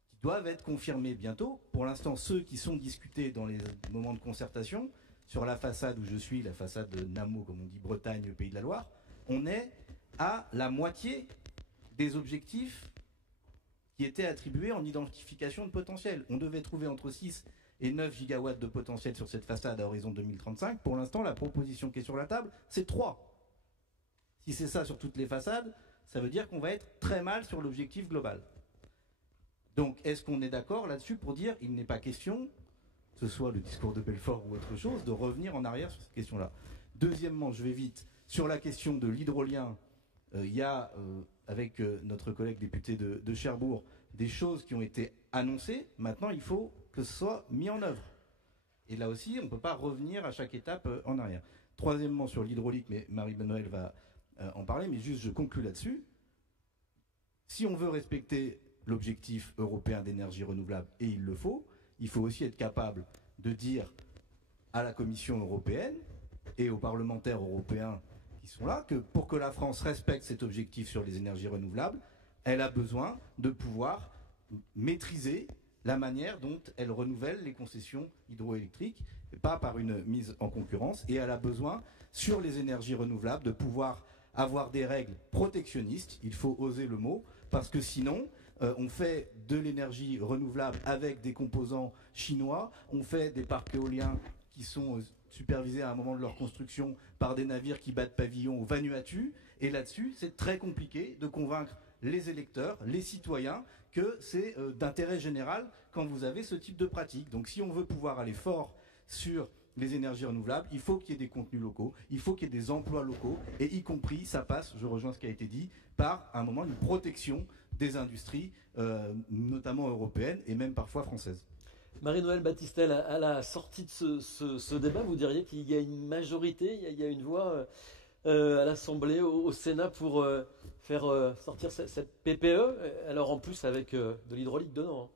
qui doivent être confirmés bientôt, pour l'instant ceux qui sont discutés dans les moments de concertation, sur la façade où je suis, la façade de Namur, comme on dit, Bretagne, Pays de la Loire, on est à la moitié des objectifs qui étaient attribués en identification de potentiel. On devait trouver entre 6 et 9 gigawatts de potentiel sur cette façade à horizon 2035. Pour l'instant, la proposition qui est sur la table, c'est 3. Si c'est ça sur toutes les façades, ça veut dire qu'on va être très mal sur l'objectif global. Donc, est-ce qu'on est d'accord là-dessus pour dire qu'il n'est pas question, que ce soit le discours de Belfort ou autre chose, de revenir en arrière sur cette question-là? Deuxièmement, je vais vite, sur la question de l'hydrolien, il y a, avec notre collègue député de Cherbourg, des choses qui ont été annoncées. Maintenant, il faut que ce soit mis en œuvre. Et là aussi, on ne peut pas revenir à chaque étape en arrière. Troisièmement, sur l'hydraulique, mais Marie-Benoël va en parler, mais juste je conclue là-dessus. Si on veut respecter l'objectif européen d'énergie renouvelable, et il le faut, il faut aussi être capable de dire à la Commission européenne et aux parlementaires européens qui sont là que pour que la France respecte cet objectif sur les énergies renouvelables, elle a besoin de pouvoir maîtriser la manière dont elle renouvelle les concessions hydroélectriques, et pas par une mise en concurrence, et elle a besoin, sur les énergies renouvelables, de pouvoir avoir des règles protectionnistes, il faut oser le mot, parce que sinon, on fait de l'énergie renouvelable avec des composants chinois, on fait des parcs éoliens qui sont supervisés à un moment de leur construction par des navires qui battent pavillon au Vanuatu, et là-dessus, c'est très compliqué de convaincre les électeurs, les citoyens, que c'est d'intérêt général quand vous avez ce type de pratique. Donc si on veut pouvoir aller fort sur les énergies renouvelables, il faut qu'il y ait des contenus locaux, il faut qu'il y ait des emplois locaux, et y compris, ça passe, je rejoins ce qui a été dit, par à un moment une protection des industries, notamment européennes et même parfois françaises. Marie-Noëlle Battistel, à la sortie de ce débat, vous diriez qu'il y a une majorité, il y a une voix à l'Assemblée, au Sénat pour faire sortir cette PPE, alors en plus avec de l'hydraulique dedans.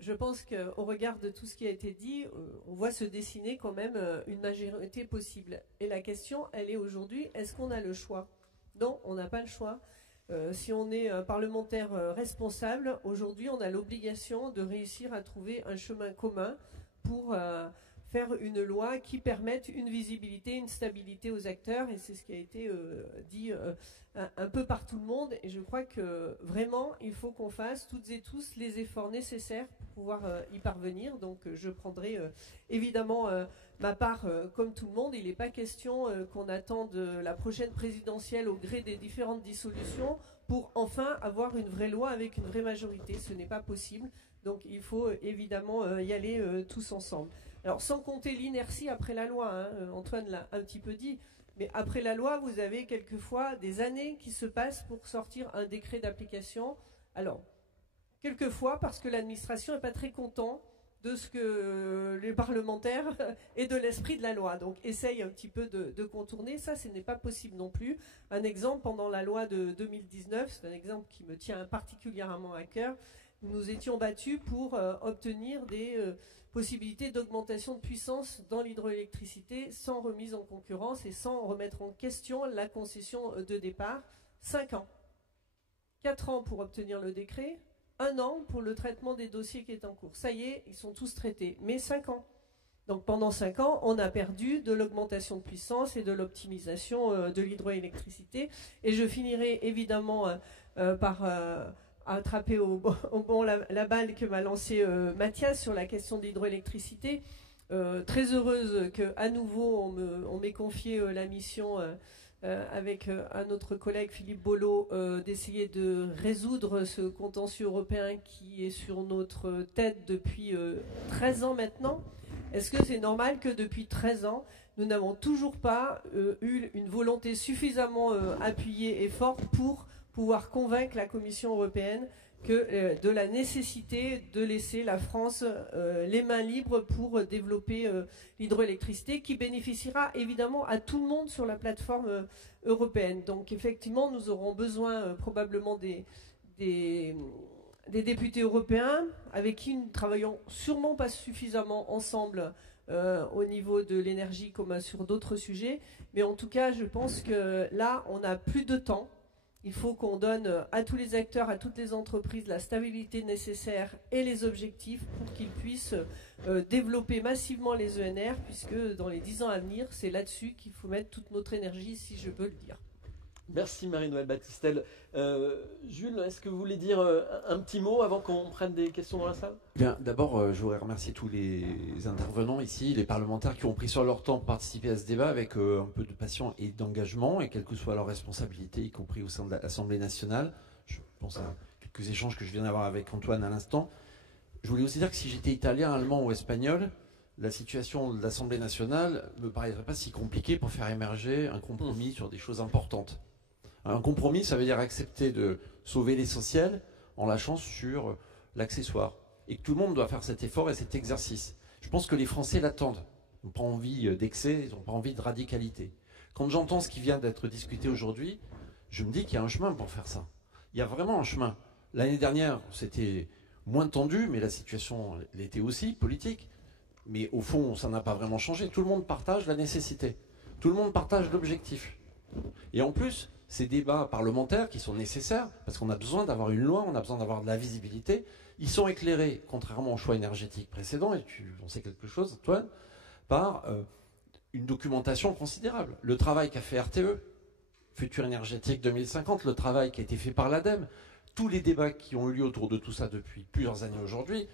Je pense qu'au regard de tout ce qui a été dit, on voit se dessiner quand même une majorité possible. Et la question, elle est aujourd'hui, est-ce qu'on a le choix? Non, on n'a pas le choix. Si on est un parlementaire responsable, aujourd'hui, on a l'obligation de réussir à trouver un chemin commun pour faire une loi qui permette une visibilité, une stabilité aux acteurs, et c'est ce qui a été dit un peu par tout le monde, et je crois que vraiment il faut qu'on fasse toutes et tous les efforts nécessaires pour pouvoir y parvenir. Donc je prendrai évidemment ma part comme tout le monde. Il n'est pas question qu'on attende la prochaine présidentielle au gré des différentes dissolutions pour enfin avoir une vraie loi avec une vraie majorité. Ce n'est pas possible, donc il faut évidemment y aller tous ensemble. Alors, sans compter l'inertie après la loi, hein, Antoine l'a un petit peu dit, mais après la loi, vous avez quelquefois des années qui se passent pour sortir un décret d'application. Alors, quelquefois, parce que l'administration n'est pas très content de ce que les parlementaires et de l'esprit de la loi. Donc, essaye un petit peu de contourner. Ça, ce n'est pas possible non plus. Un exemple, pendant la loi de 2019, c'est un exemple qui me tient particulièrement à cœur. Nous étions battus pour obtenir des possibilités d'augmentation de puissance dans l'hydroélectricité sans remise en concurrence et sans remettre en question la concession de départ. 5 ans. 4 ans pour obtenir le décret, 1 an pour le traitement des dossiers qui est en cours. Ça y est, ils sont tous traités, mais 5 ans. Donc pendant 5 ans, on a perdu de l'augmentation de puissance et de l'optimisation de l'hydroélectricité. Et je finirai évidemment par attraper au bon la balle que m'a lancée Mathias sur la question de l'hydroélectricité. Très heureuse qu'à nouveau on m'ait confié la mission avec un autre collègue, Philippe Bollot, d'essayer de résoudre ce contentieux européen qui est sur notre tête depuis 13 ans maintenant. Est-ce que c'est normal que depuis 13 ans, nous n'avons toujours pas eu une volonté suffisamment appuyée et forte pour pouvoir convaincre la Commission européenne de la nécessité de laisser la France les mains libres pour développer l'hydroélectricité qui bénéficiera évidemment à tout le monde sur la plateforme européenne. Donc effectivement, nous aurons besoin probablement des députés européens avec qui nous ne travaillons sûrement pas suffisamment ensemble au niveau de l'énergie comme sur d'autres sujets. Mais en tout cas, je pense que là, on n'a plus de temps. Il faut qu'on donne à tous les acteurs, à toutes les entreprises, la stabilité nécessaire et les objectifs pour qu'ils puissent développer massivement les ENR, puisque dans les 10 ans à venir, c'est là-dessus qu'il faut mettre toute notre énergie, si je peux le dire. Merci Marie-Noëlle Battistel. Jules, est-ce que vous voulez dire un petit mot avant qu'on prenne des questions dans la salle? Bien, d'abord, je voudrais remercier tous les intervenants ici, les parlementaires qui ont pris sur leur temps pour participer à ce débat avec un peu de passion et d'engagement, et quelle que soit leur responsabilité, y compris au sein de l'Assemblée nationale. Je pense à quelques échanges que je viens d'avoir avec Antoine à l'instant. Je voulais aussi dire que si j'étais italien, allemand ou espagnol, la situation de l'Assemblée nationale ne me paraîtrait pas si compliquée pour faire émerger un compromis sur des choses importantes. Un compromis, ça veut dire accepter de sauver l'essentiel en lâchant sur l'accessoire. Et que tout le monde doit faire cet effort et cet exercice. Je pense que les Français l'attendent. Ils n'ont pas envie d'excès, ils n'ont pas envie de radicalité. Quand j'entends ce qui vient d'être discuté aujourd'hui, je me dis qu'il y a un chemin pour faire ça. Il y a vraiment un chemin. L'année dernière, c'était moins tendu, mais la situation l'était aussi, politique. Mais au fond, ça n'a pas vraiment changé. Tout le monde partage la nécessité. Tout le monde partage l'objectif. Et en plus, ces débats parlementaires qui sont nécessaires, parce qu'on a besoin d'avoir une loi, on a besoin d'avoir de la visibilité, ils sont éclairés, contrairement au choix énergétique précédent, et tu en sais quelque chose, Antoine, par une documentation considérable. Le travail qu'a fait RTE, Futur énergétique 2050, le travail qui a été fait par l'ADEME, tous les débats qui ont eu lieu autour de tout ça depuis plusieurs années aujourd'hui,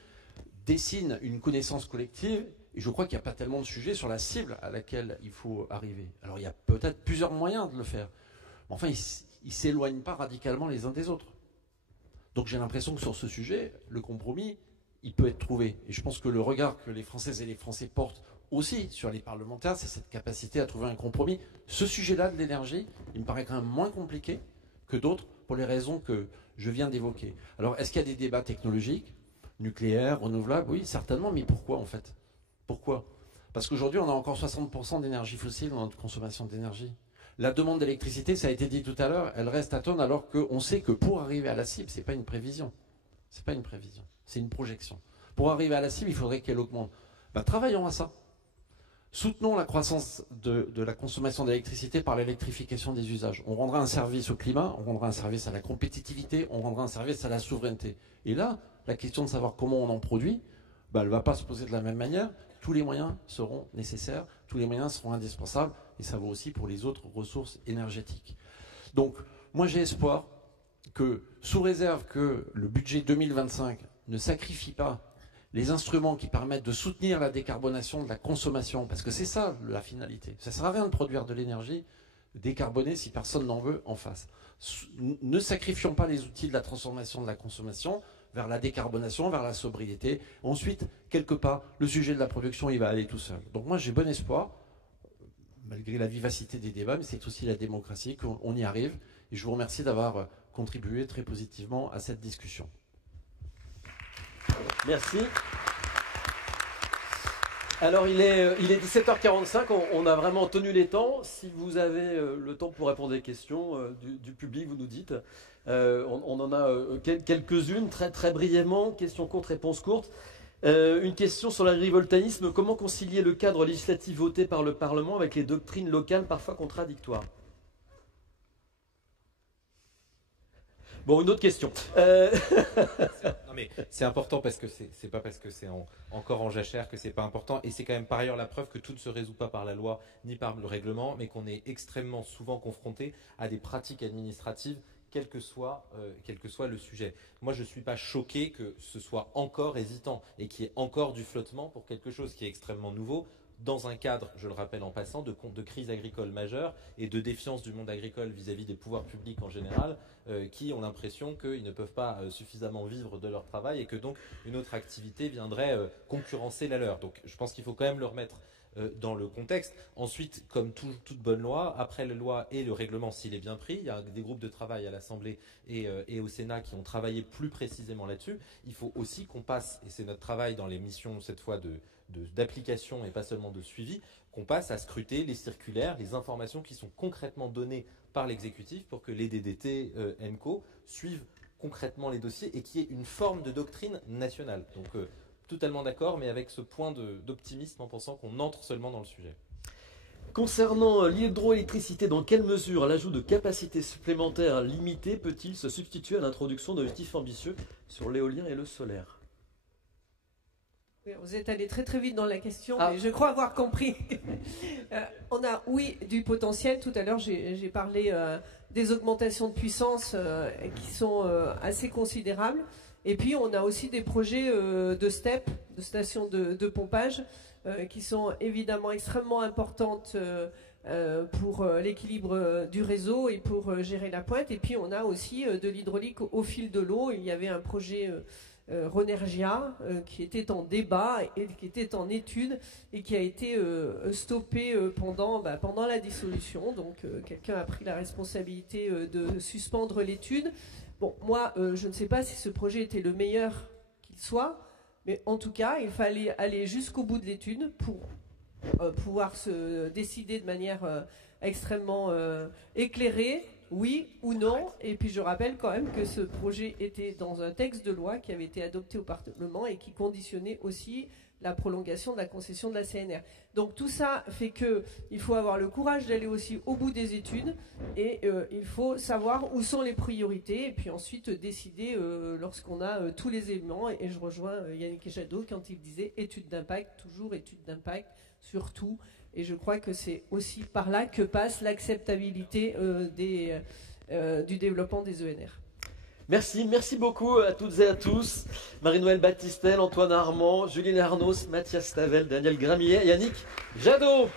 dessinent une connaissance collective, et je crois qu'il n'y a pas tellement de sujets sur la cible à laquelle il faut arriver. Alors il y a peut-être plusieurs moyens de le faire. Enfin, ils ne s'éloignent pas radicalement les uns des autres. Donc j'ai l'impression que sur ce sujet, le compromis, il peut être trouvé. Et je pense que le regard que les Françaises et les Français portent aussi sur les parlementaires, c'est cette capacité à trouver un compromis. Ce sujet-là de l'énergie, il me paraît quand même moins compliqué que d'autres pour les raisons que je viens d'évoquer. Alors, est-ce qu'il y a des débats technologiques, nucléaires, renouvelables? Oui, certainement, mais pourquoi en fait? Pourquoi? Parce qu'aujourd'hui, on a encore 60% d'énergie fossile dans notre consommation d'énergie. La demande d'électricité, ça a été dit tout à l'heure, elle reste à tonnes alors qu'on sait que pour arriver à la cible, ce n'est pas une prévision. C'est pas une prévision, c'est une projection. Pour arriver à la cible, il faudrait qu'elle augmente. Ben, travaillons à ça. Soutenons la croissance de la consommation d'électricité par l'électrification des usages. On rendra un service au climat, on rendra un service à la compétitivité, on rendra un service à la souveraineté. Et là, la question de savoir comment on en produit, ben, elle ne va pas se poser de la même manière. Tous les moyens seront nécessaires, tous les moyens seront indispensables, et ça vaut aussi pour les autres ressources énergétiques. Donc, moi j'ai espoir que, sous réserve que le budget 2025 ne sacrifie pas les instruments qui permettent de soutenir la décarbonation de la consommation, parce que c'est ça la finalité. Ça ne sert à rien de produire de l'énergie décarbonée si personne n'en veut en face. Ne sacrifions pas les outils de la transformation de la consommation vers la décarbonation, vers la sobriété. Ensuite, quelque part, le sujet de la production, il va aller tout seul. Donc moi, j'ai bon espoir, malgré la vivacité des débats, mais c'est aussi la démocratie, qu'on y arrive. Et je vous remercie d'avoir contribué très positivement à cette discussion. Merci. Alors, il est 17h45, on a vraiment tenu les temps. Si vous avez le temps pour répondre aux questions du public, vous nous dites. On en a quelques-unes, très, très brièvement. Questions courtes, réponses courtes. Une question sur l'agrivoltaïsme. Comment concilier le cadre législatif voté par le Parlement avec les doctrines locales parfois contradictoires? Bon, une autre question. Non mais c'est important parce que c'est pas parce que c'est encore en jachère que c'est pas important, et c'est quand même par ailleurs la preuve que tout ne se résout pas par la loi ni par le règlement, mais qu'on est extrêmement souvent confronté à des pratiques administratives, quel que soit le sujet. Moi, je ne suis pas choqué que ce soit encore hésitant et qu'il y ait encore du flottement pour quelque chose qui est extrêmement nouveau dans un cadre, je le rappelle en passant, de crise agricole majeure et de défiance du monde agricole vis-à-vis des pouvoirs publics en général, qui ont l'impression qu'ils ne peuvent pas suffisamment vivre de leur travail et que donc une autre activité viendrait concurrencer la leur. Donc je pense qu'il faut quand même le remettre dans le contexte. Ensuite, comme toute bonne loi, après la loi et le règlement, s'il est bien pris, il y a des groupes de travail à l'Assemblée et au Sénat qui ont travaillé plus précisément là-dessus. Il faut aussi qu'on passe, et c'est notre travail dans les missions cette fois d'application et pas seulement de suivi, qu'on passe à scruter les circulaires, les informations qui sont concrètement données par l'exécutif pour que les DDT ENCO suivent concrètement les dossiers et qu'il y ait une forme de doctrine nationale. Donc totalement d'accord, mais avec ce point d'optimisme en pensant qu'on entre seulement dans le sujet. Concernant l'hydroélectricité, dans quelle mesure l'ajout de capacités supplémentaires limitées peut-il se substituer à l'introduction d'objectifs ambitieux sur l'éolien et le solaire? Vous êtes allé très très vite dans la question, mais je crois avoir compris. On a, oui, du potentiel. Tout à l'heure, j'ai parlé des augmentations de puissance qui sont assez considérables. Et puis, on a aussi des projets de STEP, de stations de pompage, qui sont évidemment extrêmement importantes pour l'équilibre du réseau et pour gérer la pointe. Et puis, on a aussi de l'hydraulique au fil de l'eau. Il y avait un projet Ronergia qui était en débat et qui était en étude et qui a été stoppé pendant la dissolution. Donc, quelqu'un a pris la responsabilité de suspendre l'étude. Bon, moi, je ne sais pas si ce projet était le meilleur qu'il soit, mais en tout cas, il fallait aller jusqu'au bout de l'étude pour pouvoir se décider de manière extrêmement éclairée, oui ou non. Et puis je rappelle quand même que ce projet était dans un texte de loi qui avait été adopté au Parlement et qui conditionnait aussi la prolongation de la concession de la CNR. Donc tout ça fait qu'il faut avoir le courage d'aller aussi au bout des études et il faut savoir où sont les priorités et puis ensuite décider lorsqu'on a tous les éléments. Et je rejoins Yannick Jadot quand il disait étude d'impact, toujours étude d'impact sur tout. Et je crois que c'est aussi par là que passe l'acceptabilité du développement des ENR. Merci beaucoup à toutes et à tous. Marie-Noëlle Baptistel, Antoine Armand, Juline Arnaud, Mathias Stavel, Daniel Gramier, Yannick Jadot.